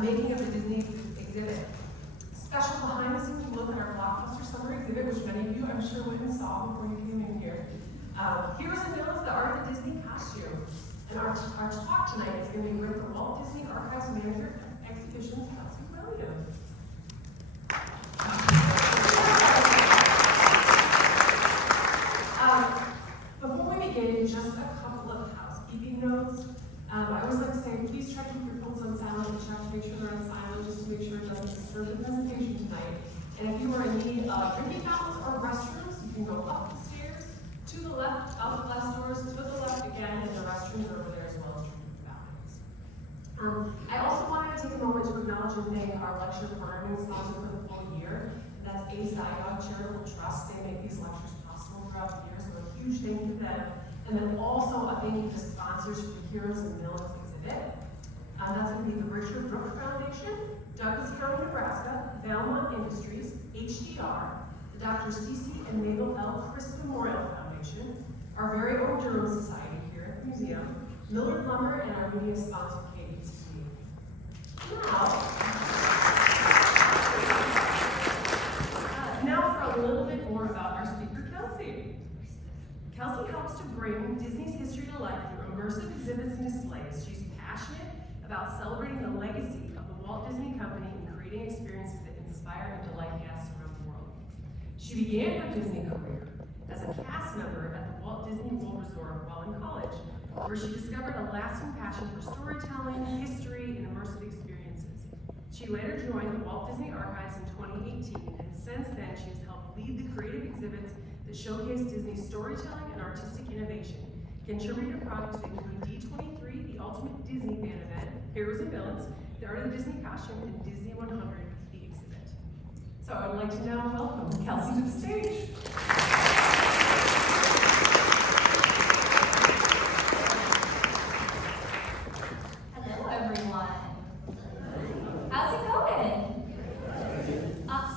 the making of the Disney exhibit. Special behind-the-scenes look at our blockbuster summer exhibit, which many of you, I'm sure, went and saw before you came in here. Heroes and villains, the art of the Disney costume. And our talk tonight is going to be with the Walt Disney Archives Manager of Exhibitions, Kelsey Williams. Before we begin, just a couple of housekeeping notes. I always like to say, please try to keep your phones on silent and check to make sure they're on silent, just to make sure it doesn't disturb the presentation tonight. And if you are in need of drinking fountains or restrooms, you can go up the stairs, to the left, out the glass doors, to the left again, and the restrooms are over there as well as drinking fountains. I also wanted to take a moment to acknowledge and thank our lecture programming sponsor for the full year. That's ASIOG Charitable Trust. They make these lectures possible throughout the year, so a huge thank you to them. And then also a thank you to sponsors for the Heroes and Villains exhibit. That's going to be the Richard Brooke Foundation, Douglas County, Nebraska, Valmont Industries, HDR, the Dr. C.C. and Mabel L. Chris Memorial Foundation, our very own Durham Society here at the museum, Millard Lumber, and our media sponsor, KBTV. Now for a little bit more about our speaker, Kelsey. Kelsey helps to bring Disney's history to life through immersive exhibits and displays. She's passionate about celebrating the legacy of the Walt Disney Company and creating experiences that inspire and delight guests around the world. She began her Disney career as a cast member at the Walt Disney World Resort while in college, where she discovered a lasting passion for storytelling, history, and immersive experiences. She later joined the Walt Disney Archives in 2018, and since then she has helped lead the creative exhibits that showcase Disney's storytelling and artistic innovation. Contributor projects include D23, the Ultimate Disney Fan Event, Heroes and Villains, the Art of the Disney Costume, and Disney 100, the exhibit. So I would like to now welcome Kelsey to the stage. Hello, everyone. How's it going?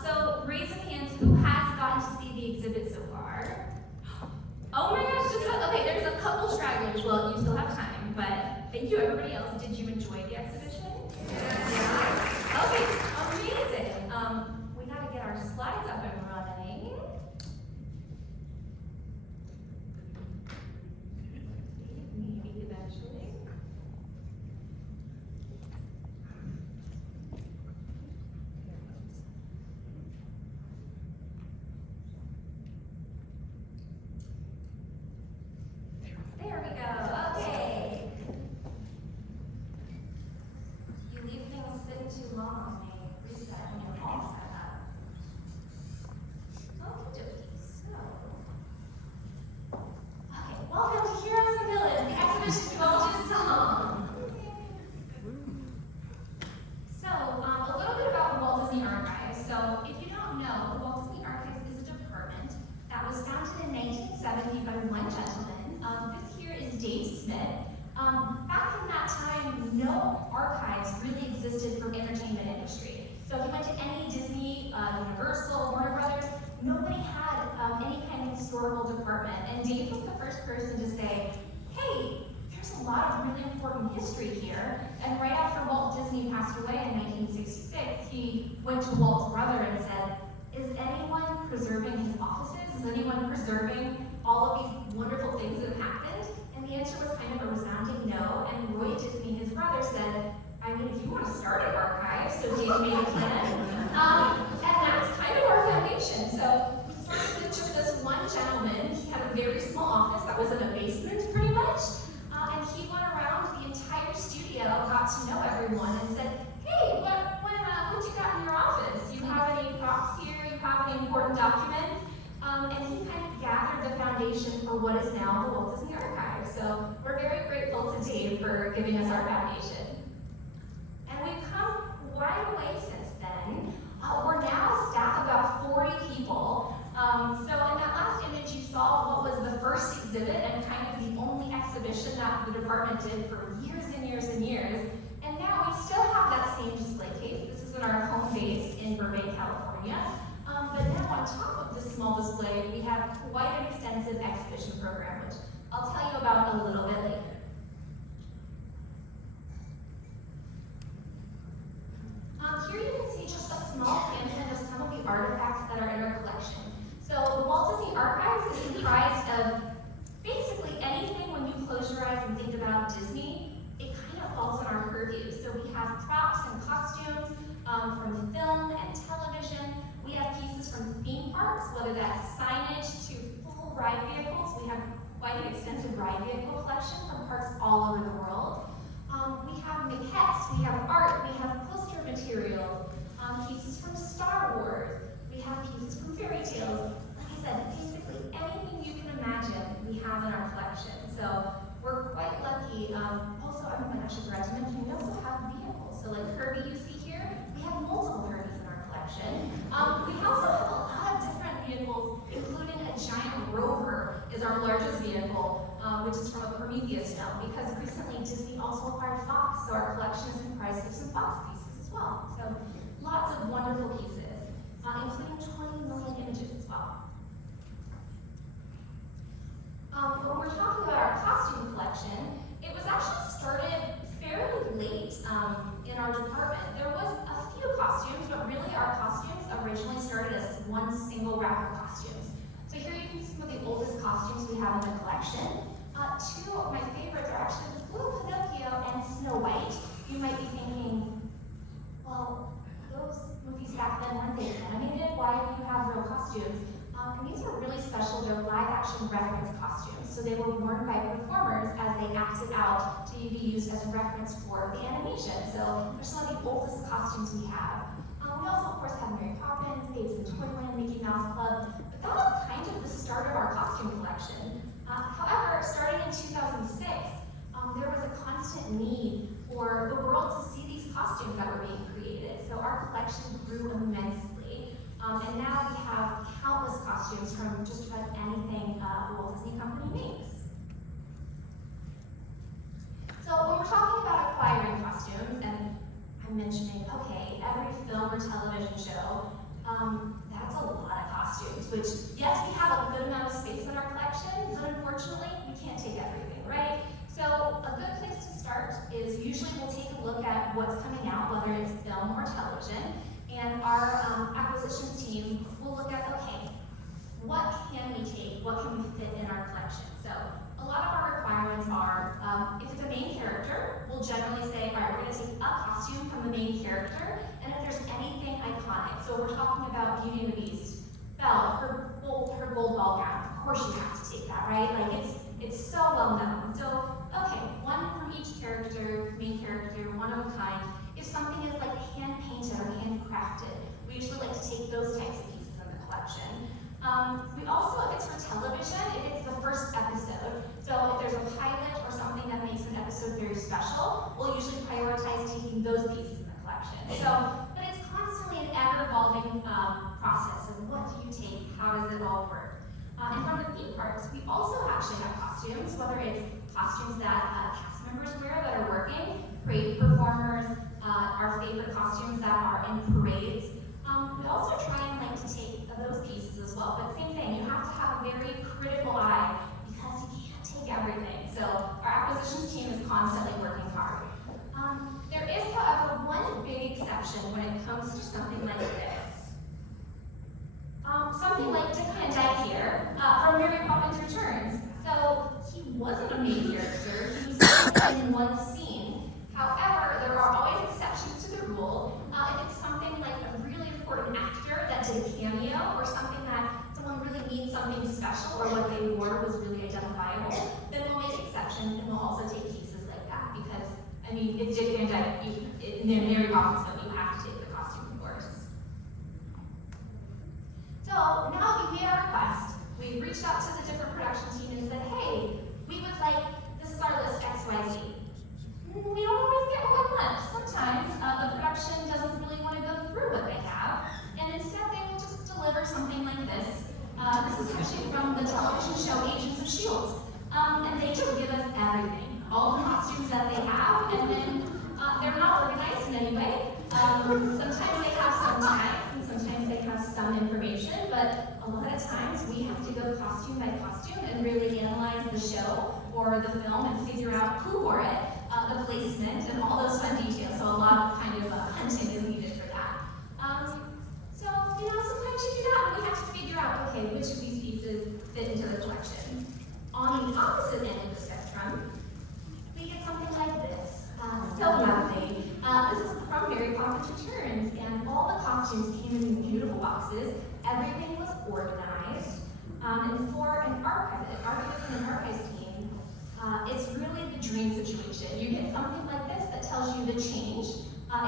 So raise your hands who has gotten to see the exhibit so far. Oh my gosh, okay, there's a couple stragglers. Well, you still have time, but thank you, everybody else. Did you enjoy the exhibition? Yeah. Okay, amazing. We gotta get our slides up and running. Maybe eventually. There we go, okay. You leave things sitting too long, they reset when you're all set up. Okie dokie, so. Okay, welcome to Heroes and Villains, the exhibition you all just saw. So, a little bit about the Walt Disney Archives. So, if you don't know, the Walt Disney Archives is a department that was founded in 1970 by one gentleman. This here is Dave Smith. Back in that time, no archives really existed for entertainment industry. So if you went to any Disney, Universal, Warner Brothers, nobody had any kind of historical department. And Dave was the first person to say, hey, there's a lot of really important history here. And right after Walt Disney passed away in 1966, he went to Walt's brother and said, is anyone preserving his offices? Is anyone preserving all of these wonderful things that have happened? And the answer was kind of a resounding no. And Roy Disney, his brother, said, I mean, if you want to start an archive, so Dave made a plan. And that's kind of our foundation. So we started with just this one gentleman. He had a very small office that was in a basement, pretty much. And he went around the entire studio, got to know everyone, and said, hey, what you got in your office? You have any props here? You have any important documents? And he kind of gathered the foundation for what is now the Walt Disney Archives. So we're very grateful to Dave for giving us our foundation. And we've come quite a way since then. We're now a staff of about 40 people. So in that last image you saw what was the first exhibit and kind of the only exhibition that the department did for years and years and years. And now we still have that same display case. This is at our home base in Burbank, California. But now on top of this small display, we have quite an extensive exhibition program, which I'll tell you about a little bit later. that's signage to full ride vehicles. We have quite an extensive ride vehicle collection from parks all over the world. We have maquettes, we have art, we have poster materials, pieces from Star Wars, we have pieces from fairy tales. Like I said, basically anything you can imagine we have in our collection. So we're quite lucky. Also, I should forgot to mention, we also have vehicles. So like Herbie you see here, we have multiple Herbies in our collection. We also have a lot of different vehicles, including a giant rover is our largest vehicle, which is from a Prometheus film, because recently Disney also acquired Fox, so our collection is comprised of some Fox pieces as well. So lots of wonderful pieces, including 20 million images as well. When we're talking about our costume collection, it was actually started fairly late in our department. There was a few costumes, but really our costumes originally started as one single rack of costumes. So here you can see some of the oldest costumes we have in the collection. Two of my favorites are actually this little Pinocchio and Snow White. You might be thinking, well, those movies back then, weren't they animated? Why do you have real costumes? And these are really special. They're live-action reference costumes. So they were worn by performers as they acted out to be used as a reference for the animation. So they're some of the oldest costumes we have. We also, of course, have Mary Poppins, Babes in Toyland, Mickey Mouse Club. But that was kind of the start of our costume collection. However, starting in 2006, there was a constant need for the world to see these costumes that were being created. So our collection grew immensely. And now we have countless costumes from just about anything the Walt Disney Company makes. So when we're talking about acquiring costumes, and I'm mentioning, okay, every film or television show, that's a lot of costumes, which, yes, we have a good amount of space in our collection, but unfortunately, we can't take everything, right? So a good place to start is usually we'll take a look at what's coming out, whether it's film or television, and our acquisitions team will look at, okay, what can we take, what can we fit in our collection? So a lot of our requirements are, if it's a main character, we'll generally say, all right, we're gonna take a costume from the main character, and if there's anything iconic, so we're talking about Beauty and the Beast, Belle, her gold ball gown, of course you have to take that, right? Like it's so well known. So, okay, one from each character, main character, one of a kind. If something is like hand-painted or handcrafted, we usually like to take those types of pieces in the collection. We also, if it's for television, if it's the first episode, so if there's a pilot or something that makes an episode very special, we'll usually prioritize taking those pieces in the collection. So, but it's constantly an ever-evolving process of what do you take, how does it all work? And from the theme parks, we also actually have costumes, whether it's costumes that cast members wear that are working, parade performers, our favorite costumes that are in parades. We also try and like to take those pieces as well, but same thing, you have to have a very critical eye because you can't take everything. So our acquisitions team is constantly working hard. There is, however, one big exception when it comes to something like this. Something like Dick Van Dyke here from Mary Poppins Returns. So he wasn't a main character, he was only in one scene. However, there are always exceptions to the rule. If it's something like a really important actor that did a cameo, or something that someone really needs something special, or what they wore was really identifiable, then we'll make exceptions and we'll also take pieces like that. Because, I mean, it's Dick Van Dyke, in Mary Poppins film, you have to take the costume, of course. So now we made our request. We reached out to the different production team and said, hey, we would like, this is our list XYZ. We don't always get what we want. Sometimes the production doesn't really want to go through what they have, and instead they will just deliver something like this. This is actually from the television show Agents of S.H.I.E.L.D. And they just give us everything, all the costumes that they have, and then they're not organized in any way. Sometimes they have some tags, and sometimes they have some information, but a lot of times we have to go costume by costume and really analyze the show or the film and figure out who wore it, the placement, and all those fun details. So a lot of kind of hunting is needed for that. So, you know, sometimes you do that and we have to figure out, okay, which of these pieces fit into the collection. On the opposite end of the spectrum, we get something like this. So lovely. This is from Mary Poppins Returns, and all the costumes came in beautiful boxes. Everything was organized. archivists and archives team, it's really the dream situation. You get something like this that tells you the change.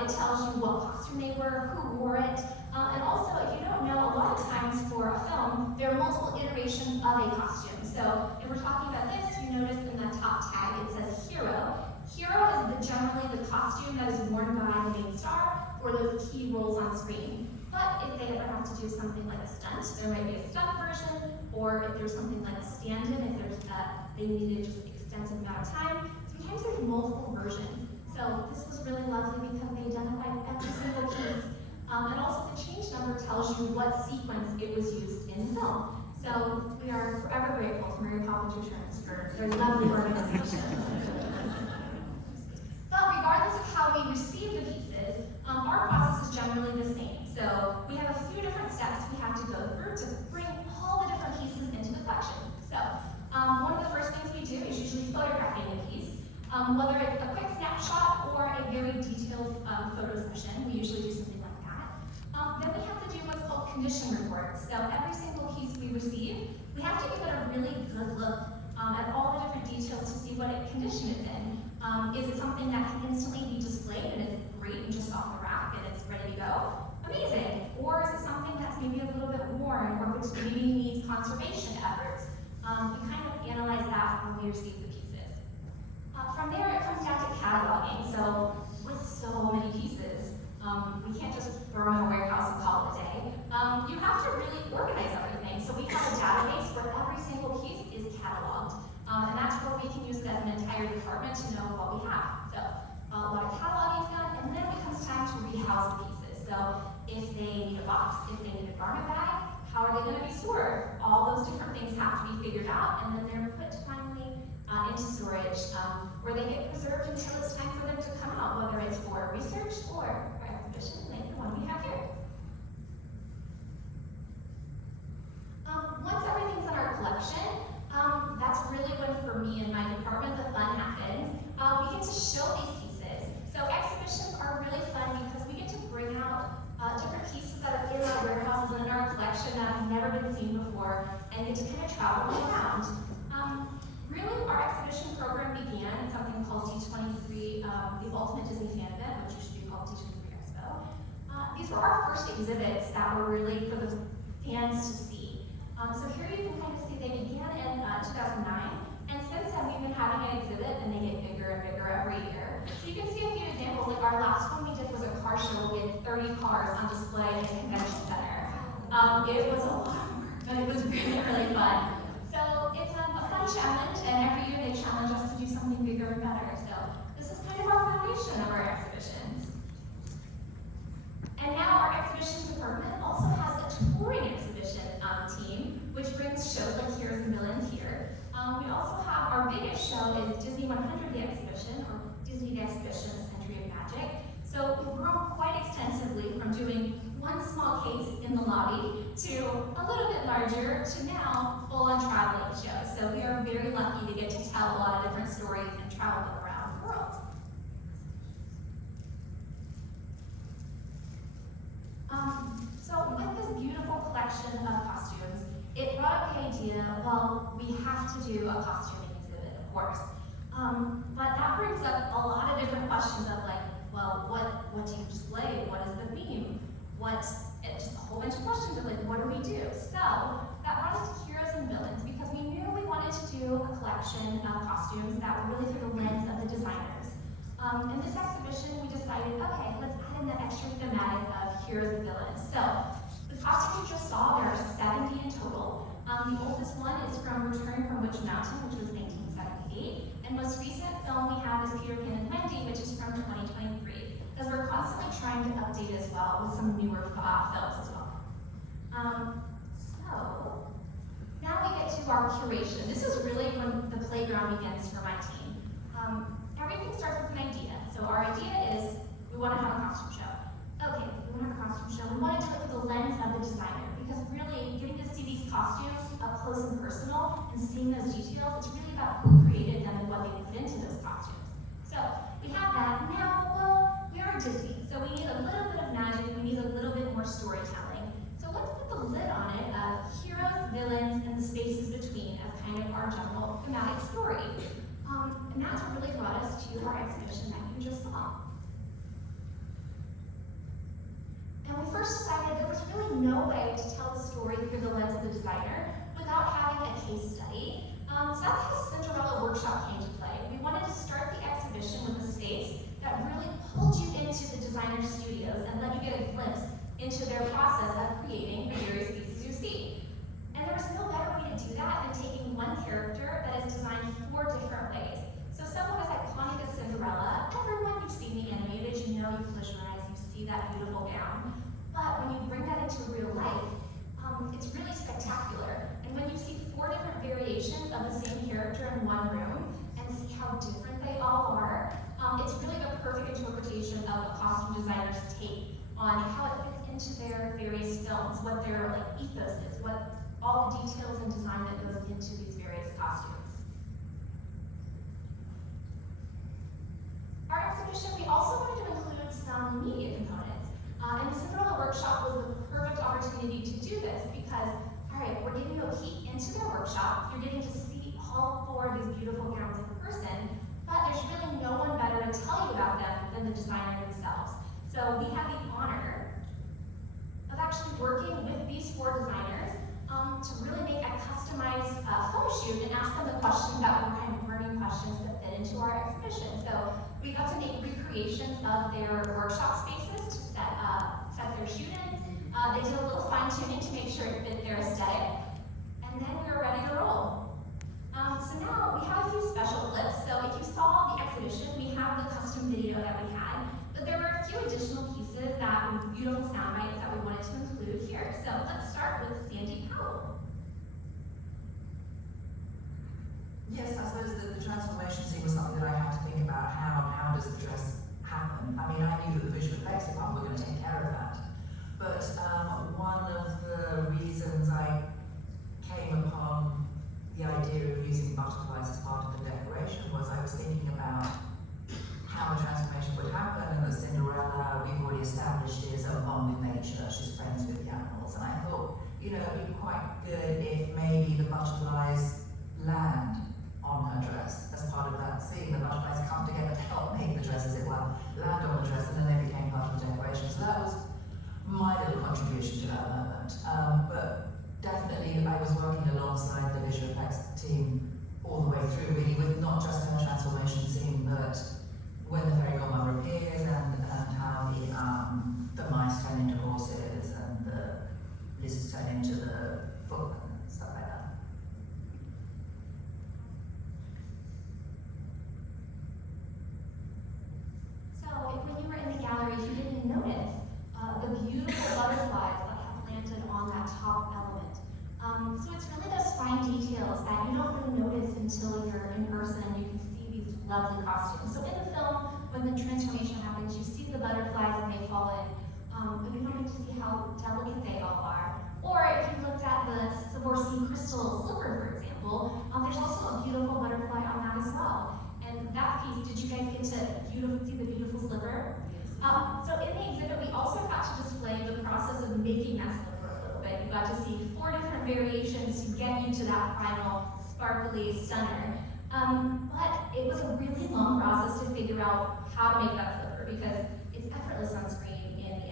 It tells you what costume they were, who wore it, and also, if you don't know, a lot of times for a film, there are multiple iterations of a costume. So if we're talking about this, you notice in the top tag it says hero. Hero is generally the costume that is worn by the main star for those key roles on screen. But if they ever have to do something like a stunt, there might be a stunt version, or if there's something like a stand-in, if there's they needed just an extensive amount of time. Sometimes there's multiple versions. So this was really lovely because they identified every single piece. And also the change number tells you what sequence it was used in the film. So we are forever grateful to Mary Poppins Returns for their lovely organization. But regardless of how we receive the pieces, our process is generally the same. So we have a few different steps we have to go through to bring all the different pieces into the collection. So one of the first things we do is usually photographing the piece. Whether it's a quick snapshot or a very detailed photo session, we usually do something like that. Then we have to do what's called condition reports. So every single piece we receive, we have to give it a really good look at all the different details to see what condition it's in. Is it something that can instantly be displayed and is great and just off the rack and it's ready to go? Amazing. Or is it something that's maybe a little bit worn or which maybe needs conservation efforts? We kind of analyze that when we receive the pieces. From there, it comes down to cataloging. So with so many pieces, we can't just throw them in a warehouse and call it a day. You have to really organize everything. So we have a database where every single piece is cataloged. And that's where we can use it as an entire department to know what we have. So a lot of cataloging is done, and then it becomes time to rehouse the pieces. So if they need a box, if they need a garment bag, how are they going to be stored? All those different things have to be figured out, and then they're put finally into storage, where they get preserved until it's time for them to come out, whether it's for research or for exhibition, like the one we have here. Once everything's in our collection, that's really when, for me and my department, the fun happens. We get to show these pieces. So exhibitions are really fun because we get to bring out different pieces that are in our warehouses and in our collection that have never been seen before, and get to kind of travel around. Really, our exhibition program began in something called D23, the Ultimate Disney Fan Event, which used to be called D23 Expo. These were our first exhibits that were really for the fans to see. So here you can kind of see they began in 2009, and since then we've been having an exhibit, and they get bigger and bigger every year. So you can see a few examples. Like our last one we did was a car show. We had 30 cars on display in the convention center. It was a lot of work, but it was really, really fun. So it's a fun challenge, and every year they challenge us to do something bigger and better. So this is kind of our foundation of our exhibitions. And now our exhibition department also has a touring exhibition team, which brings shows like Heroes and Villains here. We also have our biggest show is Disney 100 The Exhibition, or Disney The Exhibition, A Century of Magic. So we've grown quite extensively from doing one small case in the lobby to a little bit larger to now full-on traveling shows. So we are very lucky to get to tell a lot of different stories and travel them around the world. So with this beautiful collection of costumes, it brought up the idea, well, we have to do a costuming exhibit, of course. But that brings up a lot of different questions of like, well, what do you display? What is the theme? Just a whole bunch of questions of like, what do we do? So that brought us to Heroes and Villains because we knew we wanted to do a collection of costumes that were really through the lens of the designers. In this exhibition, we decided, okay, let's add in the extra thematic of Heroes and Villains. So the costumes you just saw, there are 70 in total. The oldest one is from Return from Witch Mountain, which was 1978. And most recent film we have is Peter Pan and Wendy, which is from 2023. Because we're constantly trying to update as well with some newer films as well. So now we get to our curation. This is really when the playground begins for my team. Everything starts with an idea. So our idea is we want to have a costume show. Okay, we want to have a costume show. We want to do it through the lens of the designer because really getting to see these costumes up close and personal and seeing those details, it's really about who created them and what they put into those costumes. So we have that. Now, well, we are Disney, so we need a little bit of magic, we need a little bit more storytelling. So let's put the lid on it of heroes, villains, and the spaces between as kind our general thematic story. And that's what really brought us to our exhibition that you just saw. And we first decided there was really no way to tell the story through the lens of the designer without having a case study. So that's how Cinderella Workshop came to play. We wanted to start the exhibition with a space that really pulled you into the designer studios and let you get a glimpse into their process of creating the various pieces you see. And there was no better way to do that than taking one character that is designed 4 different ways. So someone as iconic as Cinderella, everyone you've seen the animated, you know, you close your eyes, you see that beautiful gown. But when you bring that into real life, it's really spectacular. And when you see 4 different variations of the same character in one room and see how different they all are, it's really the perfect interpretation of a costume designer's take on how it fits into their various films, what their ethos is, what all the details and design that goes into these various costumes. Our exhibition, we also wanted to include some media components. And the Cinderella Workshop was the perfect opportunity to do this because, all right, we're giving you a peek into their workshop. You're getting to see all 4 of these beautiful gowns in person, but there's really no one better to tell you about them than the designer themselves. So we had the honor of actually working with these 4 designers to really make a customized photo shoot and ask them the questions that were kind of burning questions that fit into our exhibition. So we got to make recreations of their workshop spaces to set their shoot in. They did a little fine tuning to make sure it fit their aesthetic, and then we were ready to roll. So now we have a few special clips. So if you saw the exhibition, we have the custom video that we had, but there were a few additional pieces that were beautiful sound bites that we wanted to include here. So let's start with Sandy Powell. Yes, I suppose the transformation scene was something that I had to think about. How does the dress happen? I mean, I knew that the visual effects department were going to take care of that. But one of the reasons I came upon the idea of using butterflies as part of the decoration was I was thinking about how the transformation would happen, and that Cinderella, we've already established, is a bond with nature. She's friends with the animals. And I thought, you know, it'd be quite good if maybe the butterflies land on her dress as part of that scene. The butterflies come together to help make the dress, as it were, land on the dress, and then they became part of the decoration. So that was my little contribution to that moment. But definitely I was working alongside the visual effects team all the way through, really, with not just her transformation scene, but when the fairy godmother appears and how the mice turn into horses and the lizards turn into the footmen and stuff like that. So if when you were in the gallery, you didn't notice the beautiful butterflies that have planted on that top element. So it's really those fine details that you don't really notice until you're in person and you can see these lovely costumes. So in the film, when the transformation happens, you see the butterflies and they fall in, but you don't get to see how delicate they all are. Or if you looked at the Swarovski crystal slipper, for example, there's also a beautiful butterfly on that as well. And that piece, did you guys get to see the beautiful slipper? So in the exhibit, we also got to display the process of making that slipper a little bit. You got to see 4 different variations to get you to that final sparkly stunner. But it was a really long process to figure out how to make that slipper because it's effortless on screen in the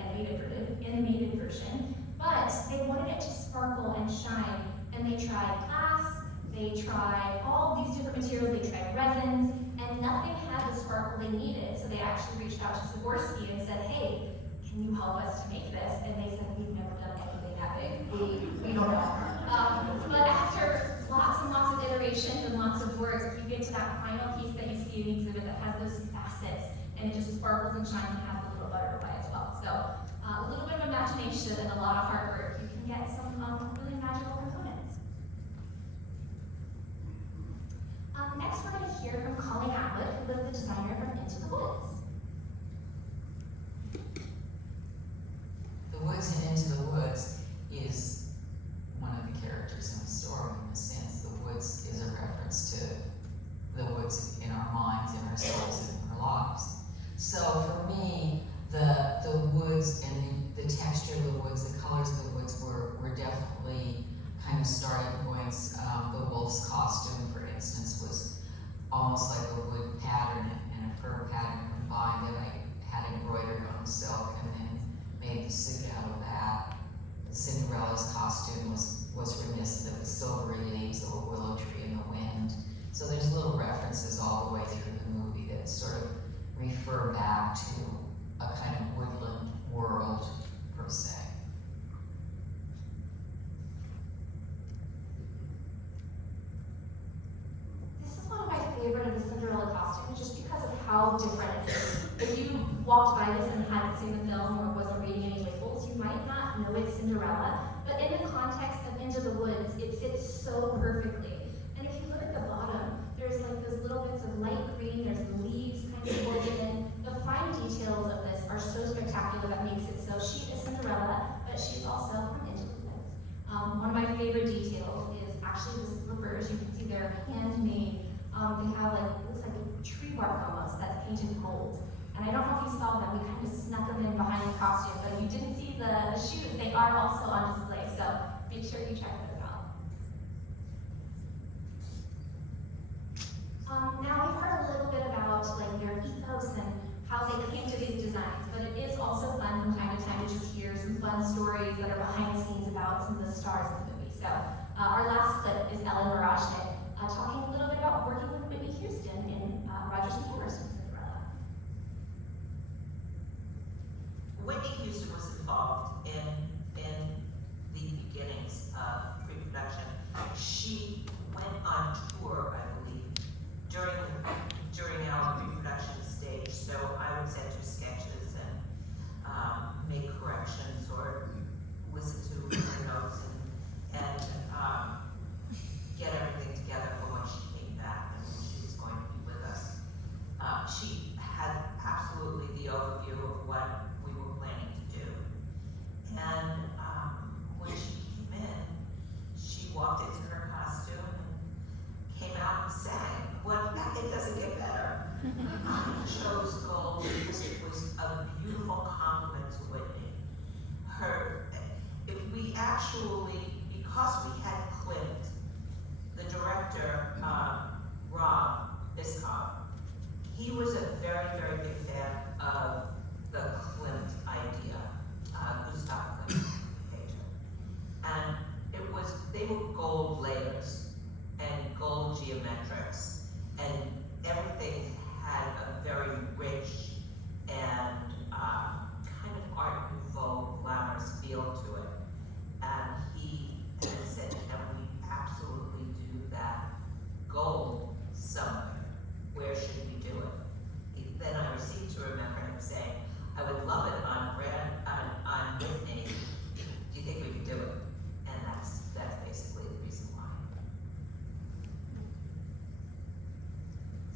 animated version. But they wanted it to sparkle and shine, and they tried glass, they tried all these different materials, they tried resins, and nothing had the sparkle they needed. So they actually reached out to Swarovski and said, hey, can you help us to make this? And they said, we've never done anything that big. We don't know. But after lots and lots of iterations and lots of work, you get to that final piece that you see in the exhibit that has those facets, and it just sparkles and shines and has a little butterfly as well. So a little bit of imagination and a lot of hard work, you can get some really magical components. Next, we're going to hear from Colleen Atwood, who was the designer from Into the Woods. The Woods and Into the Woods is one of the characters in the story, in a sense. The woods is a reference to the woods in our minds, in our souls, and in our lives. So for me, the woods and the texture of the woods, the colors of the woods were points. The wolf's costume, for instance, was almost like a wood pattern and a fur pattern combined that I had embroidered on silk and then made the suit out of that. Cinderella's costume was reminiscent of the silvery leaves of a willow tree in the wind. So there's little references all the way through the movie that sort of refer back to a kind of woodland world, per se. This is one of my favorite of the Cinderella costumes, just because of how different it is. If you walked by this and hadn't seen the film or wasn't reading any labels, you might not know it's Cinderella, but in the context of Into the Woods, it fits so perfectly. And if you look at the bottom, there's like those little bits of light green, there's the leaves kind of woven in. The fine details of this are so spectacular that makes it so. She is Cinderella, but she's also from Into the Woods. One of my favorite details is actually the slippers. You can see they're handmade. They have like, it looks like a tree bark almost that's painted gold. And I don't know if you saw them, we kind of snuck them in behind the costume, but if you didn't see the shoes, they are also on display, so make sure you check those out. Now we've heard a little bit about like their ethos and how they came to these designs, but it is also fun from time to time to just hear some fun stories that are behind the scenes about some of the stars of the movie. So our last clip is Ellen Mirage talking a little bit about working with Whitney Houston in Rodgers and Hammerstein Cinderella. Whitney Houston was involved in the beginnings of pre-production. She went on tour, I believe, during our pre-production stage. So I would send her sketches and make corrections or listen to her notes and get everything together for when she came back and when she was going to be with us. She had absolutely the overview of what we were planning to do. And when she came in, she walked into her costume and came out and sang. It doesn't get better. I chose gold because it was a beautiful compliment to Whitney. Because we had Clint, the director, Rob Biscoff, he was a very, very big fan of the Klimt idea, Gustav Klimt painter. And they were gold layers and gold geometrics, and everything had a very rich and kind of Art Nouveau glamorous feel to it. And he said, can we absolutely do that gold somewhere? Where should we do it? Then I received to remember him saying, I would love it on Whitney. Do you think we could do it? And that's basically the reason why.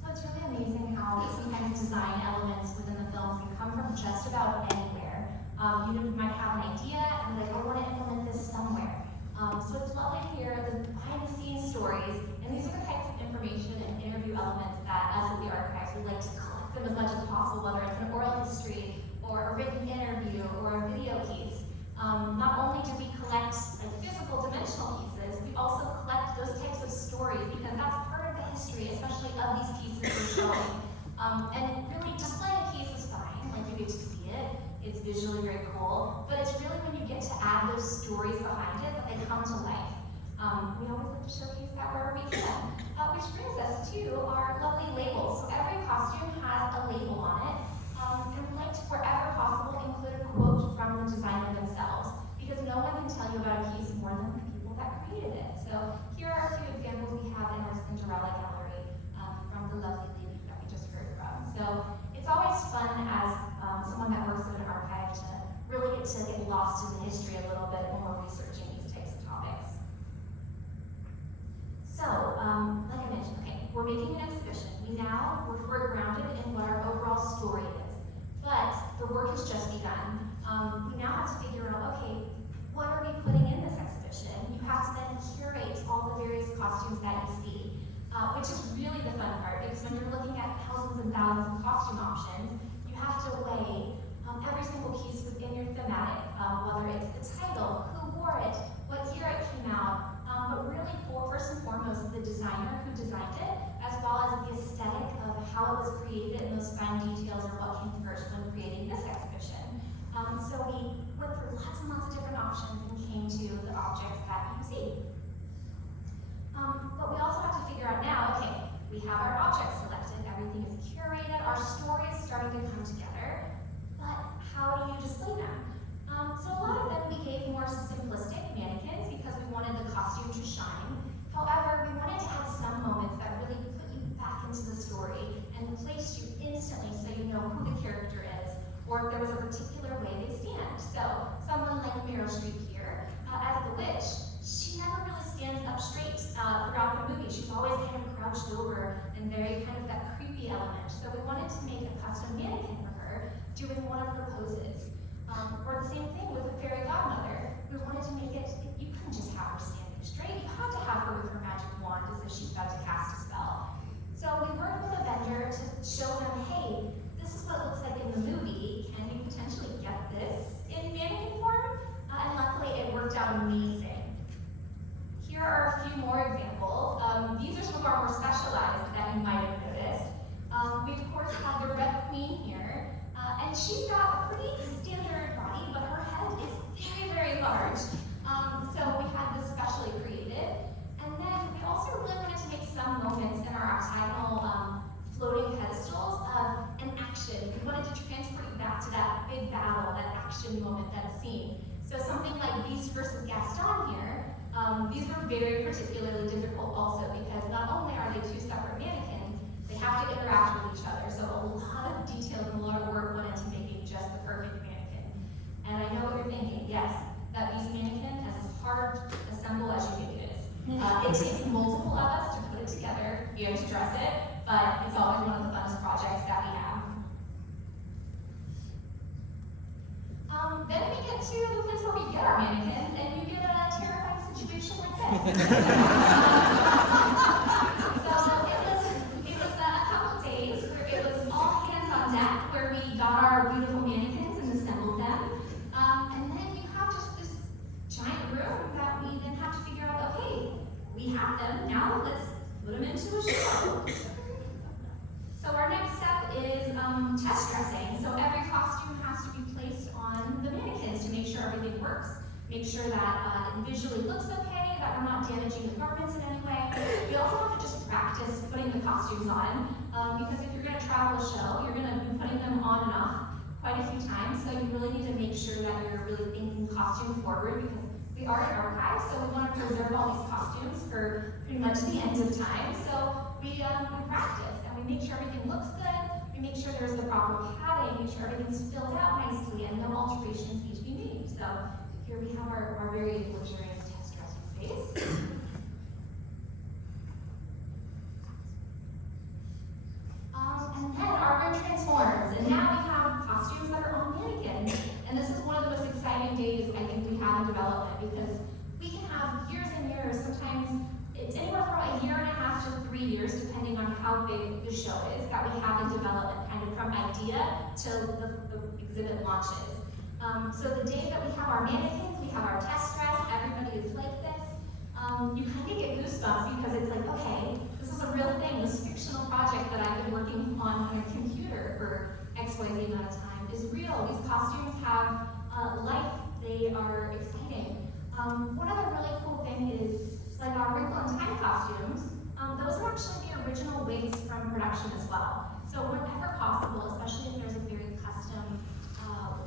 So it's really amazing how sometimes design elements within the films can come from just about anywhere. You might have an idea and like, I want to implement this somewhere. So it's lovely to hear the behind-the-scenes stories, and these are the types of information and interview elements that us at the archives would like to collect them as much as possible, whether it's an oral history or a written interview or a video piece. Not only do we collect like physical dimensional pieces, we also collect those types of stories because that's part of the history, especially of these pieces we're showing. And really displaying a piece is fine, like you get to see it, it's visually very cool, but it's really when you get to add those stories behind it that they come to life. We always like to showcase that wherever we can. Which brings us to our lovely labels. So every costume has a label on it, and we like to, wherever possible, include a quote from the designer themselves, because no one can tell you about a piece more than the people that created it. So here are a few examples we have in our Cinderella gallery from the lovely lady that we just heard from. So it's always fun as someone that works at an archive to really get lost in the history a little bit when we're researching these types of topics. So, like I mentioned, okay, we're making an exhibition. We're grounded in what our overall story is, but the work has just begun. We now have to figure out, okay, what are we putting in this exhibition? You have to then curate all the various costumes that you see, which is really the fun part, because when you're looking at thousands and thousands of costume options, you have to weigh every single piece within your thematic, whether it's the title, who wore it, what year it came out, but really the designer who designed it, as well as the aesthetic of how it was created, and those fine details are what came first when creating this exhibition. So we went through lots and lots of different options and came to the objects that you see. But we also have to figure out now, okay, we have our objects selected, everything is curated, our story is starting to come together, but how do you display them? So a lot of them we gave more simplistic mannequins because we wanted the costume to shine. However, we wanted to add some moments that really put you back into the story and placed you instantly so you know who the character is, or if there was a particular way they stand. So someone like Meryl Streep here, as the witch, she never really stands up straight throughout the movie. She's always kind of crouched over and very kind of that creepy element. So we wanted to make a custom mannequin for her doing one of her poses. Or the same thing with the fairy godmother. We wanted to make it, you couldn't just have her standing straight, you had to have her with her magic wand as if she's about to cast a spell. So we worked with a vendor to show them, hey, this is what it looks like in the movie. Can you potentially get this in mannequin form? And luckily it worked out amazing. Here are a few more examples. These are some of our more specialized that you might have noticed. We of course have the Red Queen here, and she's got a pretty standard body, but her head is very, very large. So we had this specially created. And then we also really wanted to make some moments in our octagonal floating pedestals of an action. We wanted to transport you back to that big battle, that action moment, that scene. So something like Beast versus Gaston here, these were very particularly difficult also because not only are they two separate mannequins, they have to interact with each other. So a lot of details and a lot of work went into making just the perfect mannequin. And I know what you're thinking, yes, that Beast mannequin is as hard to assemble as you think it is. It takes multiple of us to put it together and to dress it, but it's always one of the funnest projects that we have. Then we get to the place where we get our mannequins, and you get a terrifying situation like this. So it was a couple days where it was all hands on deck, where we got our beautiful mannequins and assembled them. And then you have just this giant room that we then have to figure out, okay, we have them, now let's put them into a show. So our next step is test dressing. So every costume has to be placed on the mannequins to make sure everything works, make sure that it visually looks okay, that we're not damaging the garments in any way. We also have to just practice putting the costumes on, because if you're going to travel a show, you're going to be putting them on and off quite a few times, so you really need to make sure that you're really thinking costume forward, because we are an archive, so we want to preserve all these costumes for pretty much the end of time. So we practice and we make sure everything looks good, we make sure there's the proper padding, make sure everything's filled out nicely and no alterations need to be made. So here we have our very luxurious test dressing space. And then our room transforms, and now we have costumes that are on mannequins. And this is one of the most exciting days I think we have in development, because we can have years and years, sometimes it's anywhere from a year and a half to 3 years, depending on how big the show is, that we have in development, kind of from idea till the exhibit launches. So the day that we have our mannequins, we have our test dress, everybody is like this, you kind of get goosebumps because it's like, okay, this is a real thing. This fictional project that I've been working on a computer for XYZ amount of time is real. These costumes have life. They are exciting. One other really cool thing is, like our Wrinkle in Time costumes, those are actually the original wigs from production as well. So whenever possible, especially if there's a very custom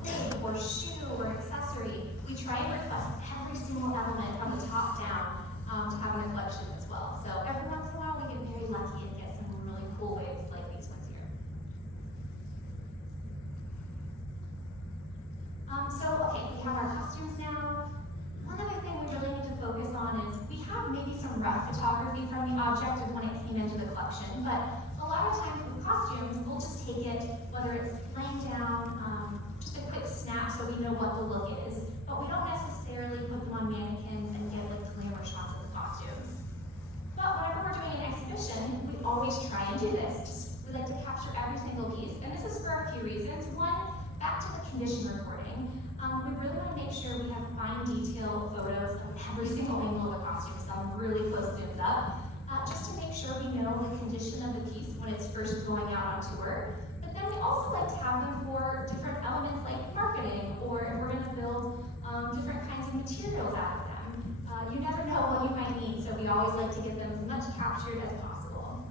wig or shoe or accessory, we try and request every single element from the top down to have in a collection as well. So every once in a while we get very lucky and get some really cool wigs like these ones here. Okay, we have our costumes now. One other thing we really need to focus on is we have maybe some rough photography from the object of when it came into the collection, but a lot of times with costumes, we'll just take it, whether it's laying down, just a quick snap so we know what the look is, but we don't necessarily put them on mannequins and get like glamour shots of the costumes. But whenever we're doing an exhibition, we always try and do this. We like to capture every single piece, and this is for a few reasons. One, back to the condition recording. We really want to make sure we have fine detail photos of every single angle of the costume, some really close zooms up, sure we know the condition of the piece when it's first going out on tour. But then we also like to have them for different elements like marketing, or if we're going to build different kinds of materials out of them. You never know what you might need, so we always like to get them as much captured as possible.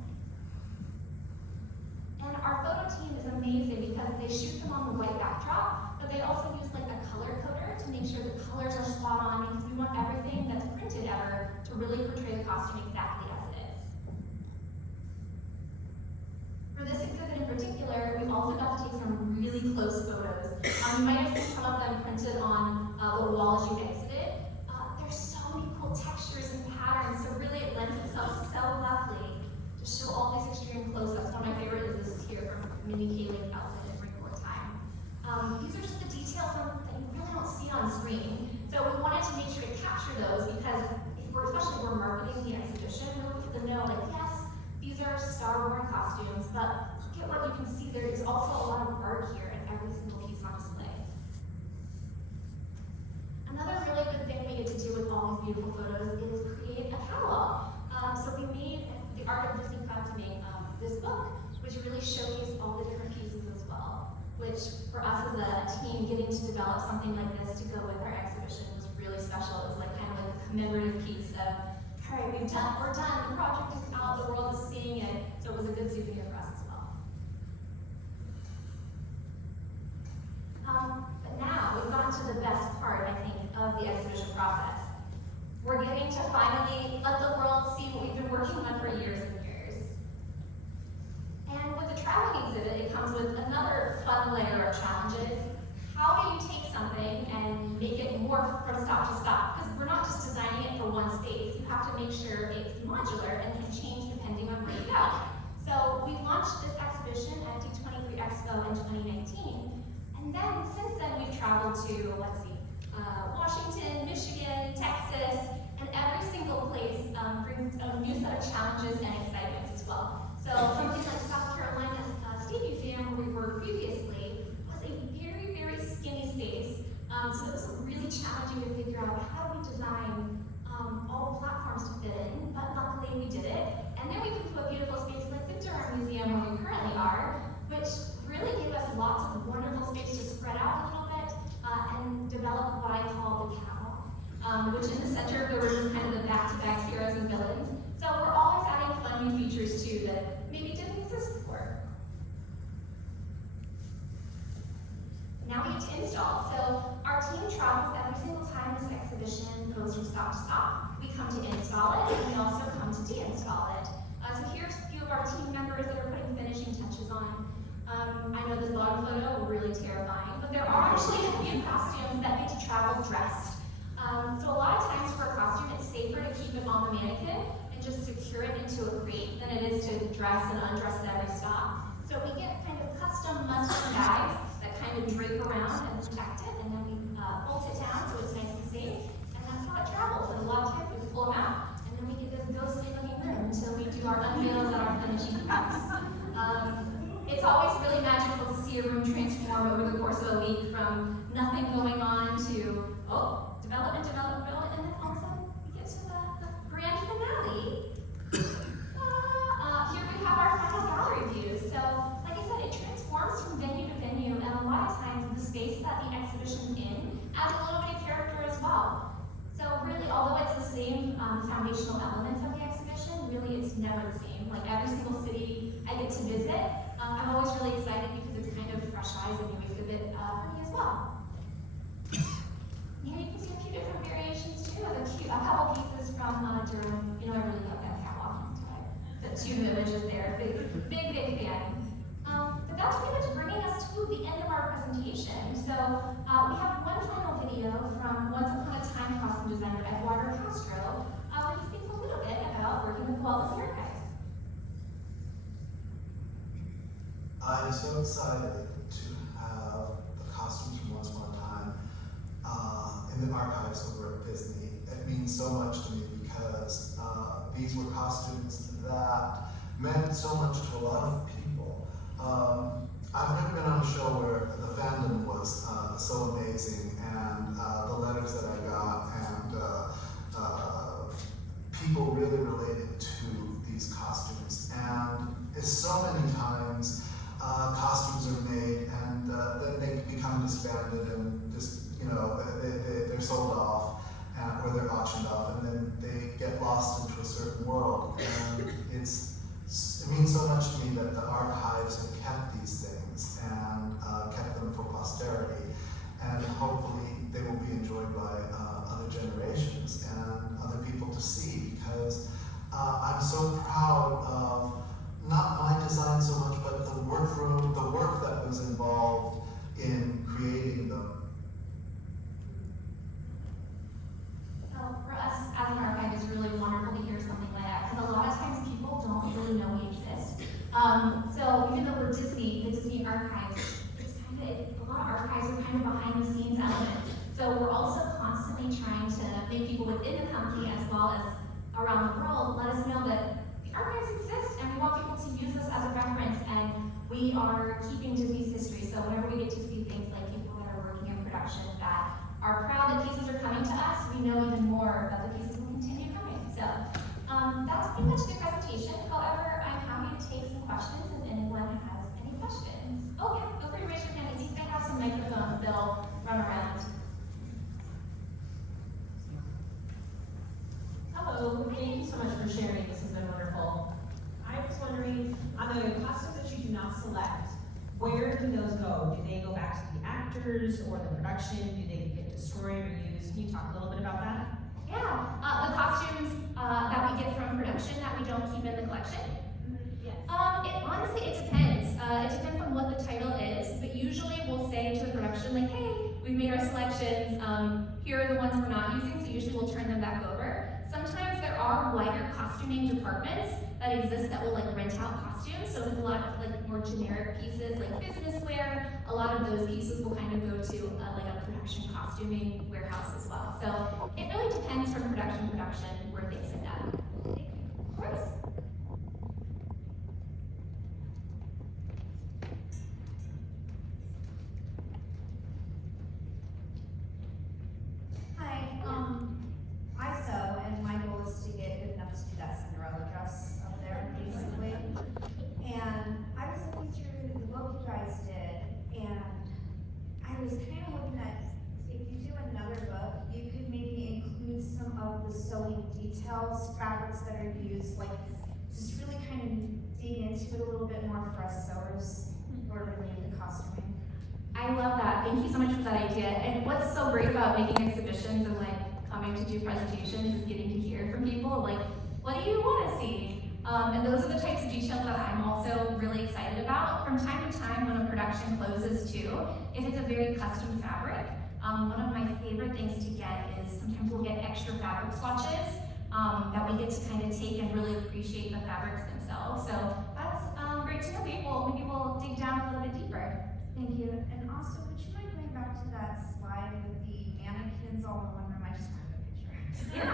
And our photo team is amazing because they shoot them on the white backdrop, but they also use like a color coder to make sure the colors are spot on, because we want everything that's printed ever to really portray the costume exactly as it is. For this exhibit in particular, we also got to take some really close photos. You might have seen some of them printed on the wall as you exited. There's so many cool textures and patterns, so really it lends itself so lovely to show all these extreme close-ups. One of my favorite is this here from Minnie Kaling's outfit at Wrinkle Time. These are just the details that you really don't see on screen. So we wanted to make sure to capture those because especially if we're marketing the exhibition, we want people to know, like, yes, these are star-born costumes, but look at what you can see. There is also a lot of art here in every single piece on display. Another really good thing we get to do with all these beautiful photos is create a catalog. So we made the Art of Disney Costuming, this book, which really showcased all the different pieces as well, which for us as a team, getting to develop something like this to go with our exhibition was really special. It was like kind of like a commemorative piece of, all right, we're done, the project is out, the world is seeing it, so it was a good souvenir for us as well. But now, we've gotten to the best part, I think, of the exhibition process. We're getting to finally let the world see what we've been working on for years and years. And with the traveling exhibit, it comes with another fun layer of challenges. How do you take something and make it more from stop to stop? Because we're not just designing it for one space. You have to make sure it's modular and can change depending on where you go. So we launched this exhibition at D23 Expo in 2019. And then, since then, we've traveled to, Washington, Michigan, Texas, and every single place brings a new set of challenges and excitements as well. So something like South Carolina's State Museum, where we were previously, was a very, very skinny space. So it was really challenging to figure out how do we design all the platforms to fit in, but luckily we did it. And then we came to a beautiful space like the Durham Museum, where we currently are, which really gave us lots of wonderful space to spread out a little bit and develop what I call the catalog, which in the center of the room is kind of the back-to-back heroes and villains. So we're always adding fun new features too that maybe didn't exist before. Now we get to install. So our team travels every single time this exhibition goes from stop to stop. We come to install it, and we also come to deinstall it. So here's a few of our team members that are putting finishing touches on. I know this bottom photo, really terrifying, but there are actually a few costumes that need to travel dressed. So a lot of times for a costume, it's safer to keep it on the mannequin and just secure it into a crate than it is to dress and undress at every stop. So we get kind of custom mustard bags that kind of drape around and protect it, and then we bolt it down so it's nice and safe, and that's how it travels. And a lot of times we pull them out, and then we get this ghostly looking room until we do our unveils and our finishing cuts. It's always really magical to see a room transform over the course of a week from nothing going on to, development, and then all of a sudden we get to the grand finale. Here we have our final gallery view. So, like I said, it transforms from venue to venue, and a lot of times the space that the exhibition's in adds a little bit of character as well. So really, although it's the same foundational elements of the exhibition, really it's never the same. Like every single city I get to visit, I'm always really excited because it's kind of fresh eyes and new exhibit for me as well. Here you can see a few different variations too of a couple pieces from Durham. I really love that catwalk. The two images there, big fan. But that's pretty much bringing us to the end of our presentation. So we have one final video from Once Upon a Time costume designer Eduardo Castro, where he speaks a little bit about working with the Walt Disney Archives. I'm so excited to have the costumes from Once Upon a Time in the archives over at Disney. It means so much to me because these were costumes that meant so much to a lot of people. I've never been on a show where the fandom was so amazing, and the letters that I got, and people really related to these costumes. And it's so many times costumes are made and then they become disbanded and just, you know, they're sold off or they're auctioned off, and then they get lost into a certain world. And it means so much to me that the archives have kept these things and kept them for posterity, and hopefully they will be enjoyed by other generations and other people to see, because I'm so proud of not my design so much, but the workroom, the work that was involved in creating them. So for us as an archive, it's really wonderful to hear something like that, because a lot of times people don't really know we exist. So even though we're Disney, the Disney Archives, it's kind of, a lot of archives are kind of behind the scenes elements. So we're also constantly trying to make people within the company as well as around the world let us know that the archives exist and we want people to use us as a reference, and we are keeping Disney's history. So whenever we get to see things like people that are working in production that are proud that pieces are coming to us, we know even more that the pieces will continue coming. So that's pretty much the presentation. However, I'm happy to take some questions if anyone has any questions. Oh yeah, feel free to raise your hand. I think they have some microphones they'll run around. Hello, thank you so much for sharing. This has been wonderful. I was wondering, on the costumes that you do not select, where do those go? Do they go back to the actors or the production? Do they get destroyed or used? Can you talk a little bit about that? Yeah, the costumes that we get from production that we don't keep in the collection. Yes. Honestly, it depends. It depends on what the title is, but usually we'll say to the production, like, hey, we've made our selections, here are the ones we're not using, so usually we'll turn them back over. Sometimes there are wider costuming departments that exist that will like rent out costumes, so with a lot of like more generic pieces like business wear, a lot of those pieces will kind of go to like a production costuming warehouse as well. So it really depends from production to production where things end up. Of course. Hi, I sew, and my goal is to get good enough to do that Cinderella dress up there, basically. And I was looking through the book you guys did, and I was kind of hoping that if you do another book, you could maybe include some of the sewing details, fabrics that are used, like just really kind of dig into it a little bit more for us sewers, or really into costuming. I love that. Thank you so much for that idea. And what's so great about making exhibitions and like coming to do presentations is getting to hear from people, like, what do you want to see? And those are the types of details that I'm also really excited about. From time to time when a production closes too, if it's a very custom fabric, one of my favorite things to get is sometimes we'll get extra fabric swatches that we get to kind of take and really appreciate the fabrics themselves. So that's great to know. Maybe we'll dig down a little bit deeper. Thank you. And also, would you mind going back to that slide with the mannequins all in one room? I just wanted a picture. Yeah.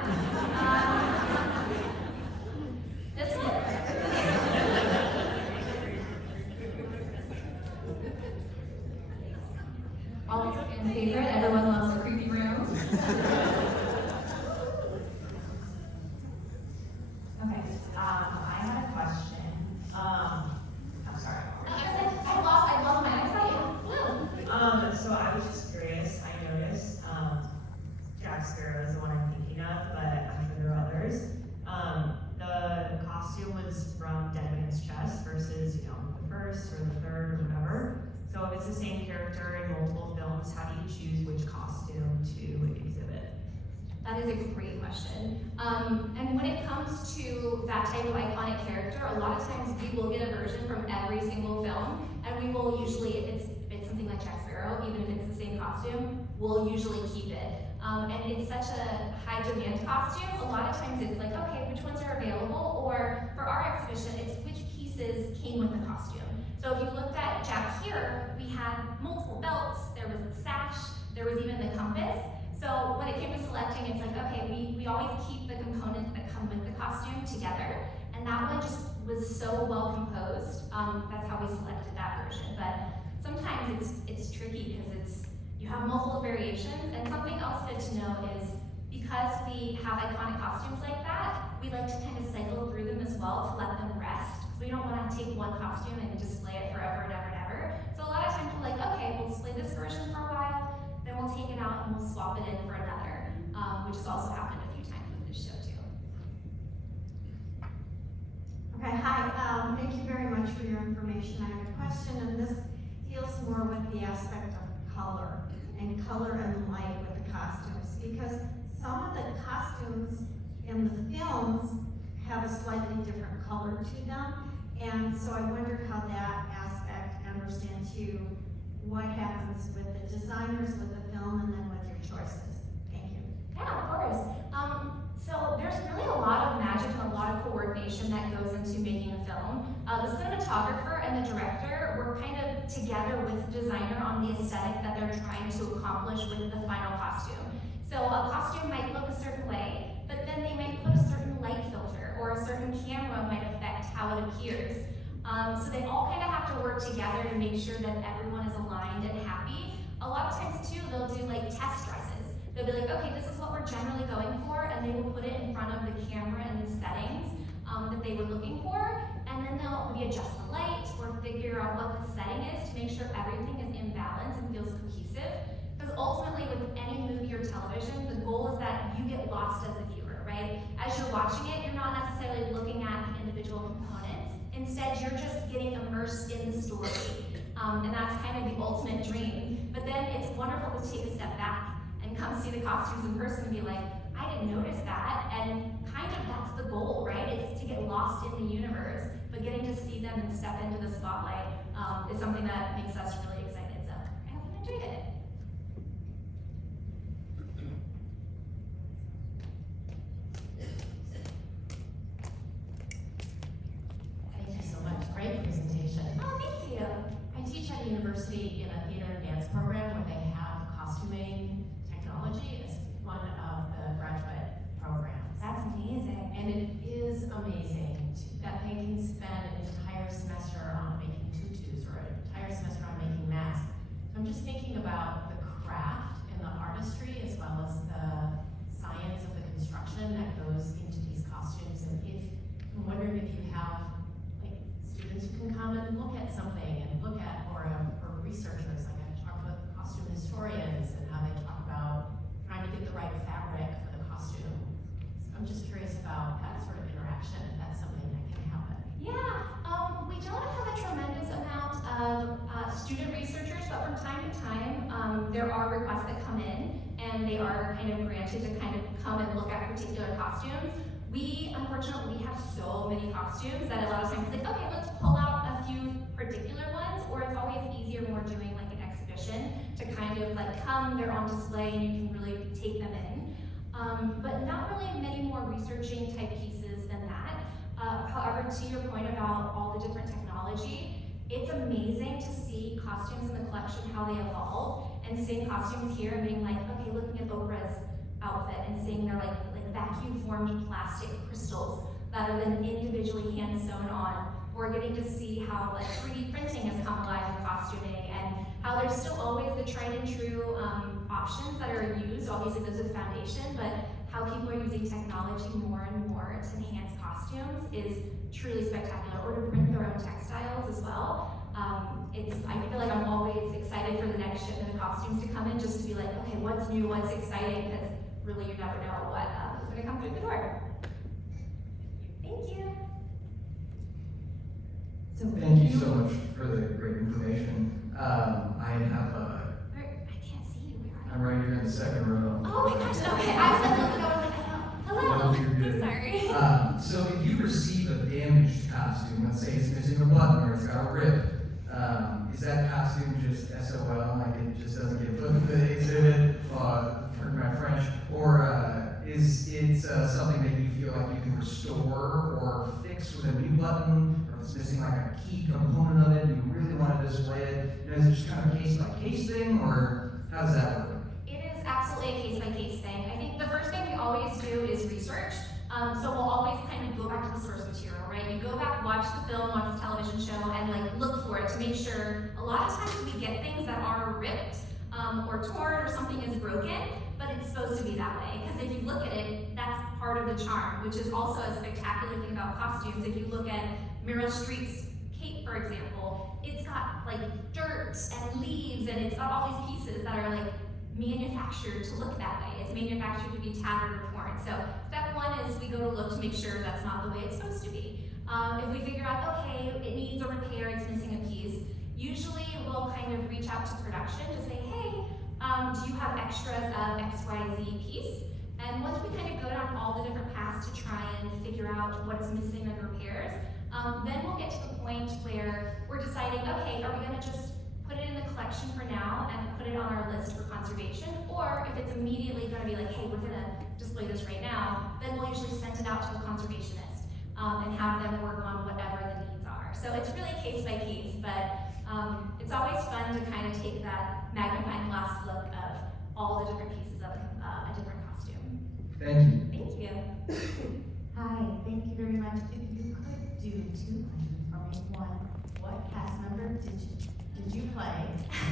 This one. All in favorite. Everyone loves a creepy room. Okay, I had a question. I'm sorry. I lost my eyesight. So I was just curious. I noticed Jack Sparrow is the one I'm thinking of, but I'm sure there are others. The costume was from Dead Man's Chest versus, you know, the first or the third or whatever. So if it's the same character in multiple films, how do you choose which costume to exhibit? That is a great question. And when it comes to that type of iconic character, a lot of times we will get a version from every single film, and we will usually, if it's something like Jack Sparrow, even if it's the same costume, we'll usually keep it. And it's such a high demand costume, a lot of times it's like, okay, which ones are available? Or for our exhibition, it's which pieces came with the costume. So if you looked at Jack here, we had multiple belts, there was the sash, there was even the compass. So when it came to selecting, it's like, okay, we always keep the components that come with the costume together. And that one just was so well composed. That's how we selected that version. But sometimes it's tricky because you have multiple variations. And something else good to know is because we have iconic costumes like that, we like to kind of cycle through them as well to let them rest. So we don't want to take one costume and display it forever and ever and ever. So a lot of times we're like, okay, we'll display this version for a while, then we'll take it out and we'll swap it in for another, which has also happened a few times with this show too. Okay, hi, thank you very much for your information. I have a question, and this deals more with the aspect of color and light with the costumes, because some of the costumes in the films have a slightly different color to them, and so I wondered how that aspect enters into what happens with the designers, with the film, and then with your choices. Thank you. Yeah, of course. So there's really a lot of magic and a lot of coordination that goes into making a film. The cinematographer and the director were kind of together with the designer on the aesthetic that they're trying to accomplish with the final costume. So a costume might look a certain way, but then they might put a certain light filter or a certain camera might affect how it appears. So they all kind of have to work together to make sure that everyone is aligned and happy. A lot of times too, they'll do like test dresses. They'll be like, okay, this is what we're generally going for, and they will put it in front of the camera and the settings that they were looking for, and then they'll maybe adjust the light or figure out what the setting is to make sure everything is in balance and feels cohesive. Because ultimately, with any movie or television, the goal is that you get lost as a viewer, right? As you're watching it, you're not necessarily looking at the individual components. Instead, you're just getting immersed in the story, and that's kind of the ultimate dream. But then it's wonderful to take a step back and come see the costumes in person and be like, I didn't notice that, and kind of that's the goal, right? It's to get lost in the universe, but getting to see them and step into the spotlight is something that makes us really excited, so I hope you enjoyed it. Thank you so much. Great presentation. Oh, thank you. I teach at a university in a theater and dance program where they have costuming technology as one of the graduate programs. That's amazing. And it is amazing that they can spend an entire semester on making tutus or an entire semester on making masks. So I'm just thinking about the craft and the artistry as well as the science of the construction that goes into these costumes. And I'm wondering if you have like students who can come and look at something and look at, or researchers, like I talk with costume historians and how they talk about trying to get the right fabric for the costume. So I'm just curious about that sort of interaction, if that's something that can happen. Yeah, we don't have a tremendous amount of student researchers, but from time to time, there are requests that come in, and they are kind of granted to kind of come and look at particular costumes. We, unfortunately, we have so many costumes that a lot of times it's like, okay, let's pull out a few particular ones, or it's always easier when we're doing like an exhibition to kind of like come, they're on display, and you can really take them in. But not really many more researching type pieces than that. However, to your point about all the different technology, it's amazing to see costumes in the collection, how they evolve, and seeing costumes here and being like, okay, looking at Oprah's outfit and seeing their like vacuum formed plastic crystals rather than individually hand sewn on, or getting to see how like 3D printing has come alive in costuming, and how there's still always the tried and true options that are used. Obviously, those are the foundation, but how people are using technology more and more to enhance costumes is truly spectacular, or to print their own textiles as well. I feel like I'm always excited for the next shipment of costumes to come in, just to be like, okay, what's new, what's exciting, because really you never know what is going to come through the door. Thank you. Thank you so much for the great information. I have I can't see you. Where are I'm right here in the second row. Oh my gosh, okay. I was like looking over like, hello. No, you're good. Sorry. So if you receive a damaged costume, let's say it's missing a button or it's got a rip, is that costume just SOL, like it just doesn't get put in the exhibit, pardon my French, or is it something that you feel like you can restore or fix with a new button, or if it's missing like a key component of it and you really want to display it? Is it just kind of a case-by-case thing, or how does that work? It is absolutely a case-by-case thing. I think the first thing we always do is research. So we'll always kind of go back to the source material, right? You go back, watch the film, watch the television show, and like look for it to make sure. A lot of times we get things that are ripped or torn or something is broken, but it's supposed to be that way. Because if you look at it, that's part of the charm, which is also a spectacular thing about costumes. If you look at Meryl Streep's cape, for example, it's got like dirt and leaves, and it's got all these pieces that are like manufactured to look that way. It's manufactured to be tattered or torn. So step one is we go to look to make sure that's not the way it's supposed to be. If we figure out, okay, it needs a repair, it's missing a piece, usually we'll kind of reach out to production to say, hey, do you have extras of XYZ piece? And once we kind of go down all the different paths to try and figure out what's missing in repairs, then we'll get to the point where we're deciding, okay, are we gonna just put it in the collection for now and put it on our list for conservation? Or if it's immediately gonna be like, hey, we're gonna display this right now, then we'll usually send it out to a conservationist and have them work on whatever the needs are. So it's really case by case, but it's always fun to kind of take that magnifying glass look of all the different pieces of a different costume. Thank you. Thank you. Hi, thank you very much. If you could do 2 for me, one, what cast member did you play?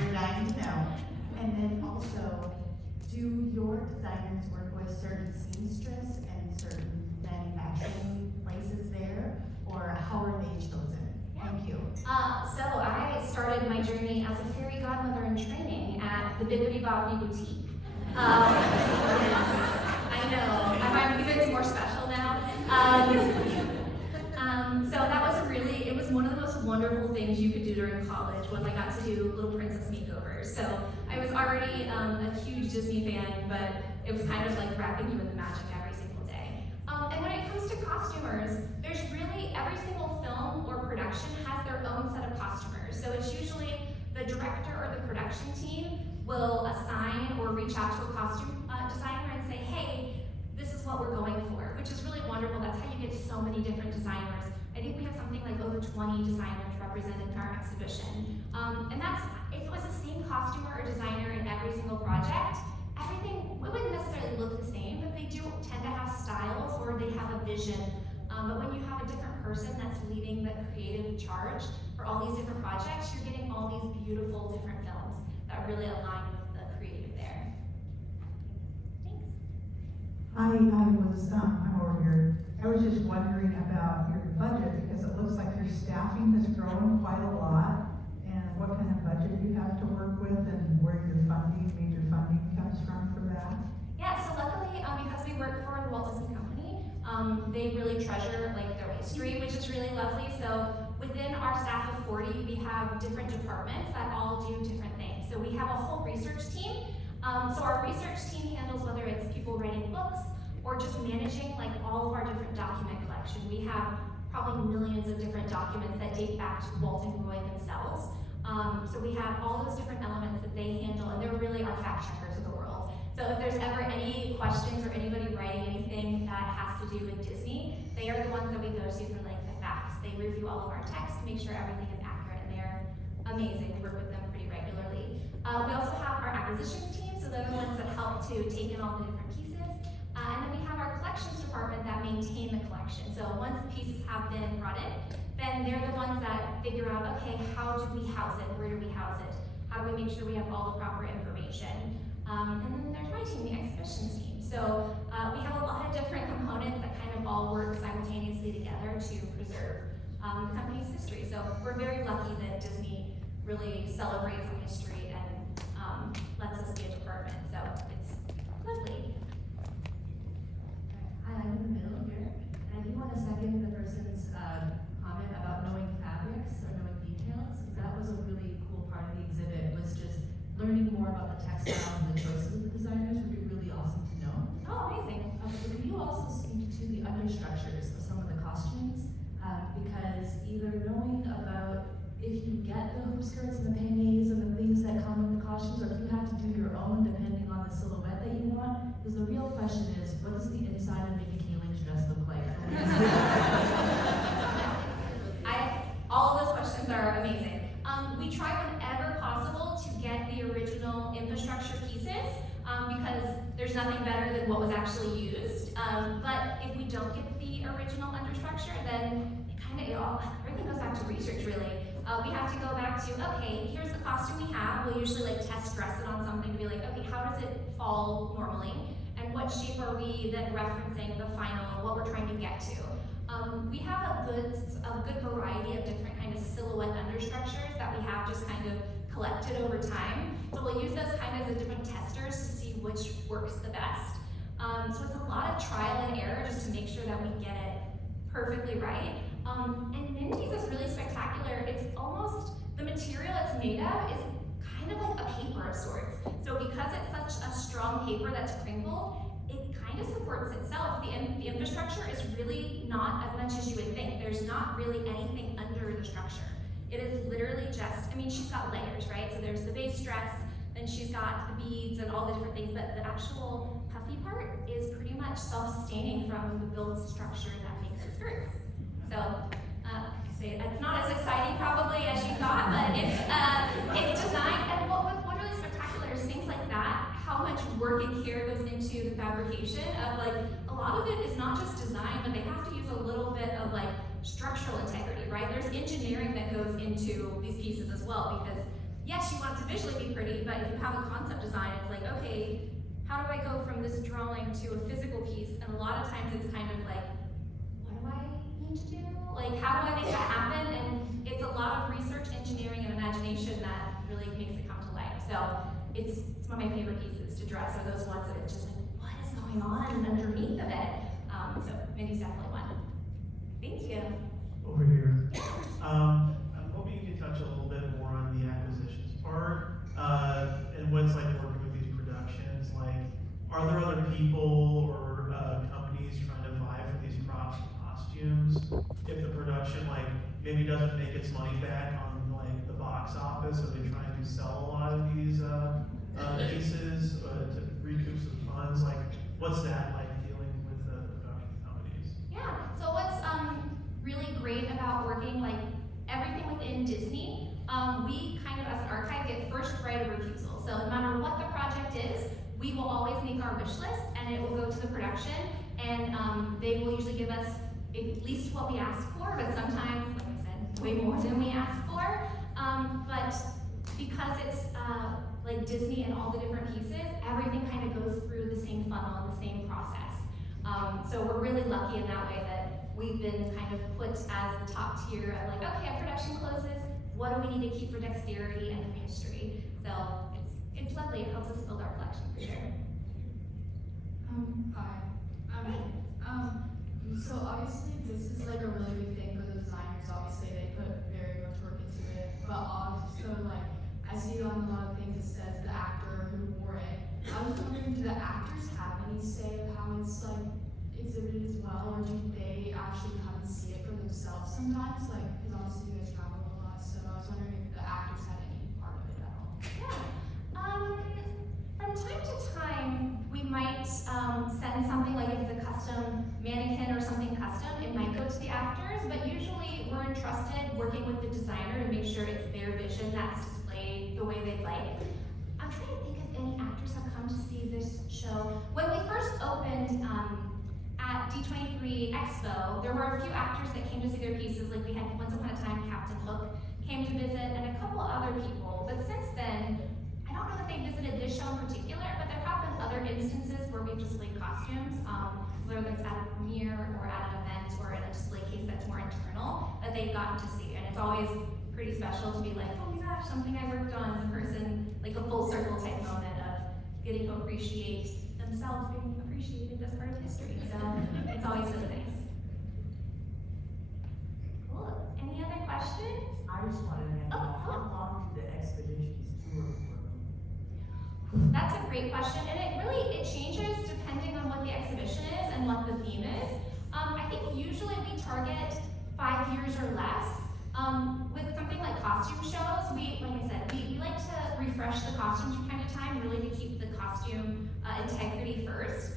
We're dying to know. And then also, do your designers work with certain seamstress and certain manufacturing places there, or how are they chosen? Thank you. So I started my journey as a fairy godmother in training at the Bibbidi Bobbidi Boutique. I know, I'm even more special now. So that was it was one of the most wonderful things you could do during college when I got to do Little Princess makeovers. So I was already a huge Disney fan, but it was kind of like wrapping you in the magic every single day. And when it comes to costumers, there's really, every single film or production has their own set of costumers. So it's usually the director or the production team will assign or reach out to a costume designer and say, hey, this is what we're going for, which is really wonderful. That's how you get so many different designers. I think we have something like over 20 designers represented in our exhibition. And that's, if it was the same costumer or designer in every single project, everything, it wouldn't necessarily look the same, but they do tend to have styles or they have a vision. But when you have a different person that's leading the creative charge for all these different projects, you're getting all these beautiful different films that really align with the creative there. Thanks. I'm over here. I was just wondering about your budget, because it looks like your staffing has grown quite a lot, and what kind of budget you have to work with, and where your major funding comes from for that. Yeah, so luckily, because we work for the Walt Disney Company, they really treasure like their history, which is really lovely. So within our staff of 40, we have different departments that all do different things. So we have a whole research team. So our research team handles whether it's people writing books or just managing like all of our different document collection. We have probably millions of different documents that date back to Walt and Roy themselves. So we have all those different elements that they handle, and they're really our fact checkers of the world. So if there's ever any questions or anybody writing anything that has to do with Disney, they are the ones that we go to for like the facts. They review all of our text, make sure everything is accurate, and they're amazing. We work with them pretty regularly. We also have our acquisitions team, so they're the ones that help to take in all the different pieces. And then we have our collections department that maintain the collection. So once the pieces have been brought in, then they're the ones that figure out, okay, how do we house it? Where do we house it? How do we make sure we have all the proper information? And then there's my team, the exhibitions team. So we have a lot of different components that kind of all work simultaneously together to preserve the company's history. So we're very lucky that Disney really celebrates our history and lets us be a department. So it's lovely. Hi, I'm in the middle here, and I do want to second the person's comment about knowing fabrics or knowing details. That was a really cool part of the exhibit, was just learning more about the textiles and the choices of the designers would be really awesome to know. Oh, amazing. Could you also speak to the understructures of some of the costumes? Because either knowing about if you get the hoop skirts and the panniers and the things that come with the costumes, or if you have to do your own depending on the silhouette that you want, because the real question is, what does the inside of Mindy Kaling's dress look like? All of those questions are amazing. We try whenever possible to get the original infrastructure pieces because there's nothing better than what was actually used. But if we don't get the original understructure, then everything goes back to research really. We have to go back to, okay, here's the costume we have. We'll usually like test dress it on something to be like, okay, how does it fall normally? And what shape are we then referencing the final, what we're trying to get to. We have a good variety of different kind of silhouette understructures that we have just kind of collected over time. So we'll use those kind of as different testers to see which works the best. So it's a lot of trial and error just to make sure that we get it perfectly right. And Mindy's is really spectacular. It's almost, the material it's made of is kind of like a paper of sorts. So because it's such a strong paper that's crinkled, it kind of supports itself. The infrastructure is really not as much as you would think. There's not really anything under the structure. It is literally just, I mean, she's got layers, right? So there's the base dress, then she's got the beads and all the different things, but the actual puffy part is pretty much self-sustaining from the build structure that makes the skirt. So, it's not as exciting probably as you thought, but it's designed, and what really spectacular is things like that, how much work and care goes into the fabrication of like, a lot of it is not just design, but they have to use a little bit of like structural integrity, right? There's engineering that goes into these pieces as well, because yes, you want it to visually be pretty, but if you have a concept design, it's like, okay, how do I go from this drawing to a physical piece? And a lot of times it's kind of like, what do I need to do? Like, how do I make that happen? And it's a lot of research, engineering, and imagination that really makes it come to life. So it's one of my favorite pieces to dress are those ones that it's just like, what is going on underneath of it? So Mindy's definitely one. Thank you. Over here. I'm hoping you can touch a little bit more on the acquisitions part, and what's like working with these productions. Like, are there other people or companies trying to vie for these props and costumes? If the production like maybe doesn't make its money back on like the box office, are they trying to sell a lot of these pieces to recoup some funds? Like, what's that like dealing with the production companies? Yeah, so what's really great about working like everything within Disney, we kind of as an archive get first right of refusal. So no matter what the project is, we will always make our wish list and it will go to the production, and they will usually give us at least what we ask for, but sometimes, like I said, way more than we ask for. But because it's like Disney and all the different pieces, everything kind of goes through the same funnel and the same process. So we're really lucky in that way that we've been kind of put as the top tier of like, okay, our production closes, what do we need to keep for dexterity and for history? So it's lovely, it helps us build our collection for sure. Hi. So obviously this is like a really big thing for the designers. Obviously they put very much work into it, but also like I see on a lot of things it says the actor who wore it. I was wondering, do the actors have any say of how it's like exhibited as well, or do they actually come and see it for themselves sometimes? Like, because obviously you guys travel a lot, so I was wondering if the actors had any part of it at all. Yeah. From time to time, we might send something like if it's a custom mannequin or something custom, it might go to the actors, but usually we're entrusted working with the designer to make sure it's their vision that's displayed the way they'd like. I'm trying to think if any actors have come to see this show. When we first opened at D23 Expo, there were a few actors that came to see their pieces, like we had once upon a time Captain Hook came to visit and a couple other people, but since then, I don't know that they visited this show in particular, but there have been other instances where we've displayed costumes, whether it's at a premiere or at an event or in a display case that's more internal, that they've gotten to see. And it's always pretty special to be like, oh my gosh, something I worked on in person, like a full circle type moment of getting to appreciate themselves being appreciated as part of history. So it's always really nice. Cool. Any other questions? I just wanted to know, how long did the expeditions tour for? That's a great question, and it changes depending on what the exhibition is and what the theme is. I think usually we target 5 years or less. With something like costume shows, like I said, we like to refresh the costumes from time to time, really to keep the costume integrity first.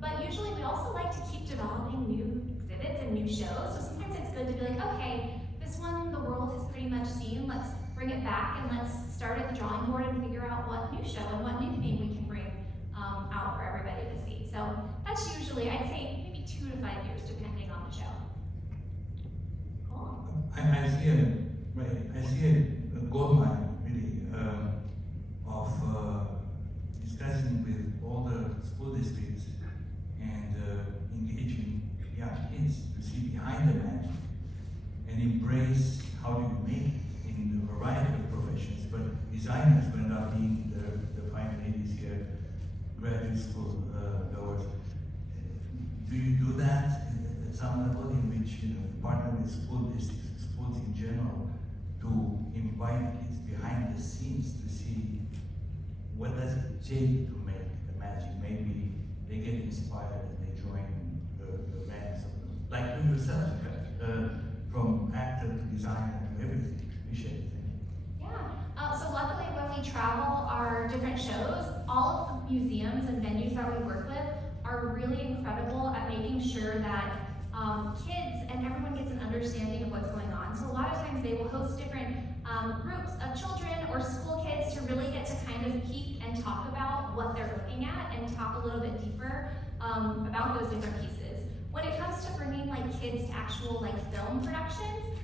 But usually we also like to keep developing new exhibits and new shows. So sometimes it's good to be like, okay, this one the world has pretty much seen, let's bring it back and let's start at the drawing board and figure out what new show and what new theme we can bring out for everybody to see. So that's usually, I'd say, maybe 2 to 5 years, depending on the show. Cool. I see a gold mine really of discussing with all the school districts embrace how do you make it in a variety of professions, but designers went up being the fine ladies here, graduate school goers. Do you do that at some level in which partner with school districts, schools in general, to invite kids behind the scenes to see what does it take to make the magic? Maybe they get inspired and they join the ranks of them. Like you yourself, from actor to designer to everything. Appreciate it. Yeah, so luckily when we travel our different shows, all of the museums and venues that we work with are really incredible at making sure that kids and everyone gets an understanding of what's going on. So a lot of times they will host different groups of children or school kids to really get to kind of peek and talk about what they're looking at and talk a little bit deeper about those different pieces. When it comes to bringing like kids to actual like film productions,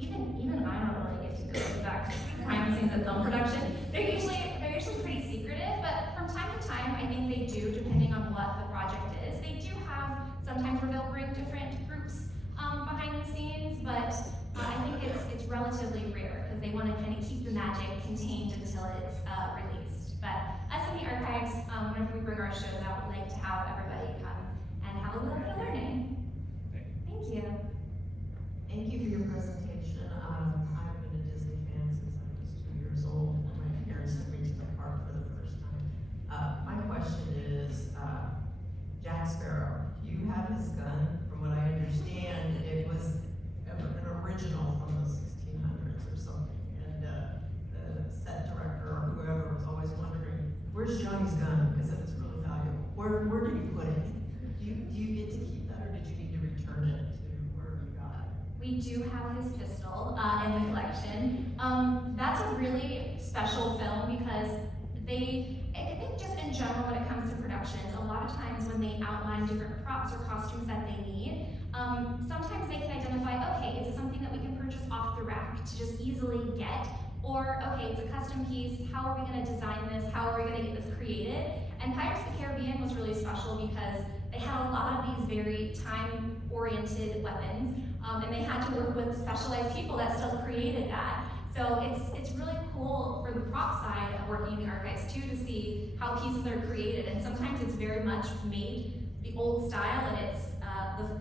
even I don't really get to go back behind the scenes of film production. They're usually pretty secretive, but from time to time, I think they do, depending on what the project is. They do have sometimes where they'll bring different groups behind the scenes, but I think it's relatively rare because they want to kind of keep the magic contained until it's released. But us in the archives, whenever we bring our shows out, we like to have everybody come and have a little bit of learning. Thank you. Thank you for your presentation. I've been a Disney fan since I was 2 years old. My parents took me to the park for the first time. My question is, Jack Sparrow, do you have his gun? From what I understand, it was an original from the 1600s or something. And the set director or whoever was always wondering, where's Johnny's gun? Because it was really valuable. Where did you put it? Do you get to keep that, or did you need to return it to wherever you got it? We do have his pistol in the collection. That's a really special film because I think just in general when it comes to productions, a lot of times when they outline different props or costumes that they need, sometimes they can identify, okay, is it something that we can purchase off the rack to just easily get? Or, okay, it's a custom piece, how are we gonna design this? How are we gonna get this created? And Pirates of the Caribbean was really special because they had a lot of these very time-oriented weapons, and they had to work with specialized people that still created that. So it's really cool for the prop side of working in the archives too to see how pieces are created. And sometimes it's very much made the old style and it's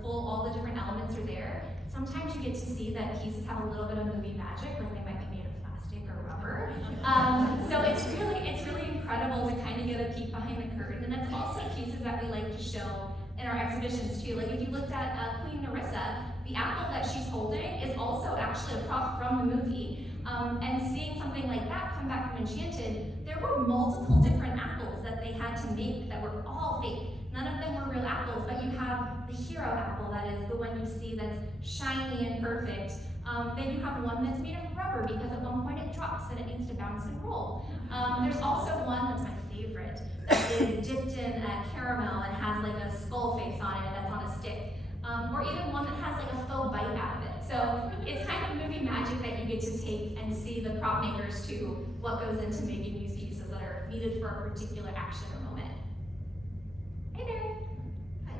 all the different elements are there. Sometimes you get to see that pieces have a little bit of movie magic, like they might be made of plastic or rubber. So it's really incredible to kind of get a peek behind the curtain. And that's also pieces that we like to show in our exhibitions too. Like if you looked at Queen Nerissa, the apple that she's holding is also actually a prop from the movie. And seeing something like that come back from Enchanted, there were multiple different apples that they had to make that were all fake. None of them were real apples, but you have the hero apple, that is the one you see that's shiny and perfect. Then you have one that's made of rubber because at one point it drops and it needs to bounce and roll. There's also one that's my favorite that is dipped in caramel and has like a skull face on it that's on a stick. Or even one that has like a faux bite out of it. So it's kind of movie magic that you get to take and see the prop makers to what goes into making these pieces that are needed for a particular action or moment. Hey there. Hi.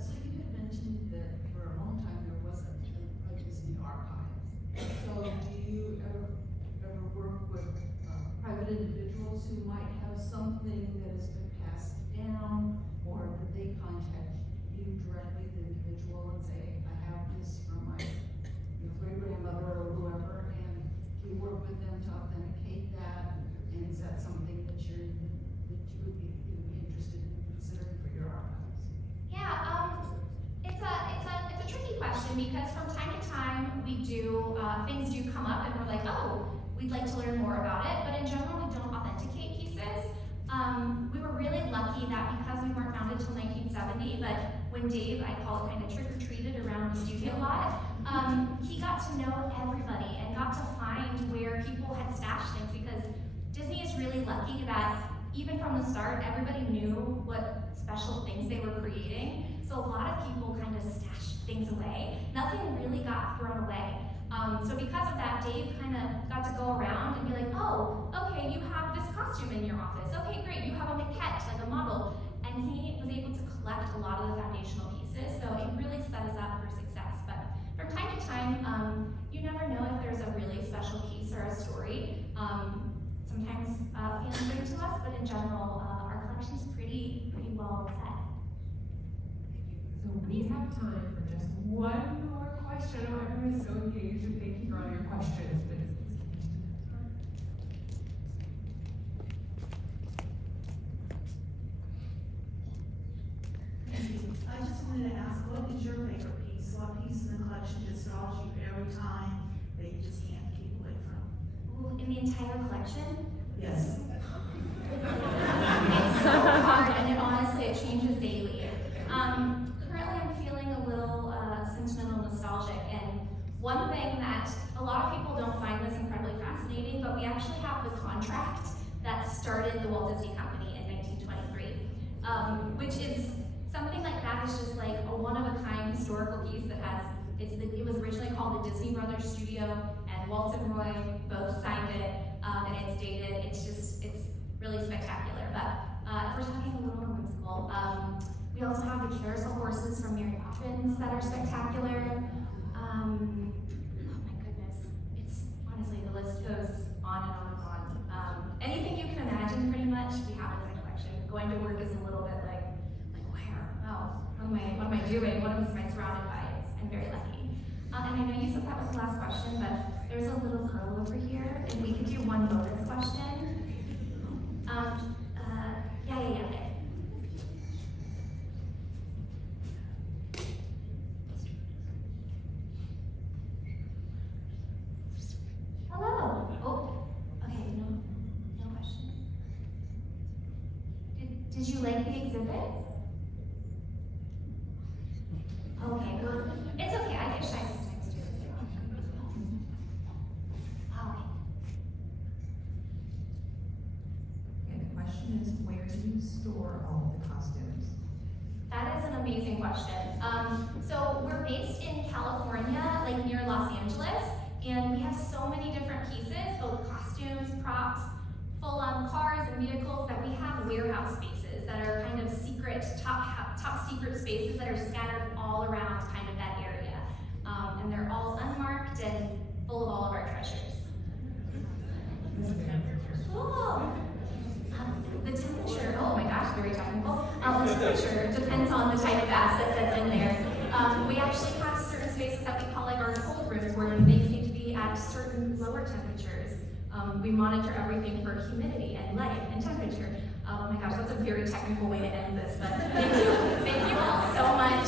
So you had mentioned that for a long time there wasn't a Disney Archives. So do you ever work with private individuals who might have something that has been passed down, or did they contact you directly, the individual, and say, I have this from my great-grandmother or whoever, and do you work with them to authenticate that? And is that something that you would be interested in considering for your archives? Yeah, it's a tricky question because from time to time we do things do come up and we're like, oh, we'd like to learn more about it, but in general we don't authenticate pieces. We were really lucky that because we weren't founded until 1970, but when Dave, I call it kind of trick-or-treated around the studio lot, he got to know everybody and got to find where people had stashed things because Disney is really lucky that even from the start, everybody knew what special things they were creating. So a lot of people kind of stashed things away. Nothing really got thrown away. So because of that, Dave kind of got to go around and be like, oh, okay, you have this costume in your office. Okay, great, you have a maquette, like a model. And he was able to collect a lot of the foundational pieces, so it really set us up for success. But from time to time, time. You never know if there's a really special piece or a story. Sometimes fans bring to us, but in general, our collection's pretty well set. So we have time for just one more question. I know everyone is so engaged, and thank you for all your questions. But I just wanted to ask, what is your favorite piece? What piece in the collection just draws you every time that you just can't keep away from? Ooh, in the entire collection? Yes. It's so hard, and honestly, it changes daily. Currently, I'm feeling a little sentimental, nostalgic, and one thing that a lot of people don't find this incredibly fascinating, but we actually have the contract that started the Walt Disney Company in 1923, which is something like that is just like a one-of-a-kind historical piece that has. It was originally called the Disney Brothers Studio, and Walt and Roy both signed it, and it's dated. It's really spectacular. But if we're talking a little more whimsical, we also have the carousel horses from Mary Poppins that are spectacular. Oh my goodness, it's honestly, the list goes on and on and on. Anything you can imagine, pretty much, we have in the collection. Going to work is a little bit like where? Oh, what am I doing? What am I surrounded by? I'm very lucky. And I know you said that was the last question, but there's a little curl over here, and we could do one bonus question. Yeah. Hello. Oh, okay. No question. Did you like the exhibit? Okay, well, it's okay. I get shy sometimes too. Okay. Okay, the question is, where do you store all of the costumes? That is an amazing question. So we're based in California, like near Los Angeles, and we have so many different pieces, both costumes, props, full-on cars and vehicles, that we have warehouse spaces that are kind of secret, top secret spaces that are scattered all around kind of that area. And they're all unmarked and full of all of our treasures. Cool. The temperature, oh my gosh, very technical. The temperature depends on the type of asset that's in there. We actually have certain spaces that we call like our cold rooms, where things need to be at certain lower temperatures. We monitor everything for humidity and light and temperature. Oh my gosh, that's a very technical way to end this, but thank you all so much.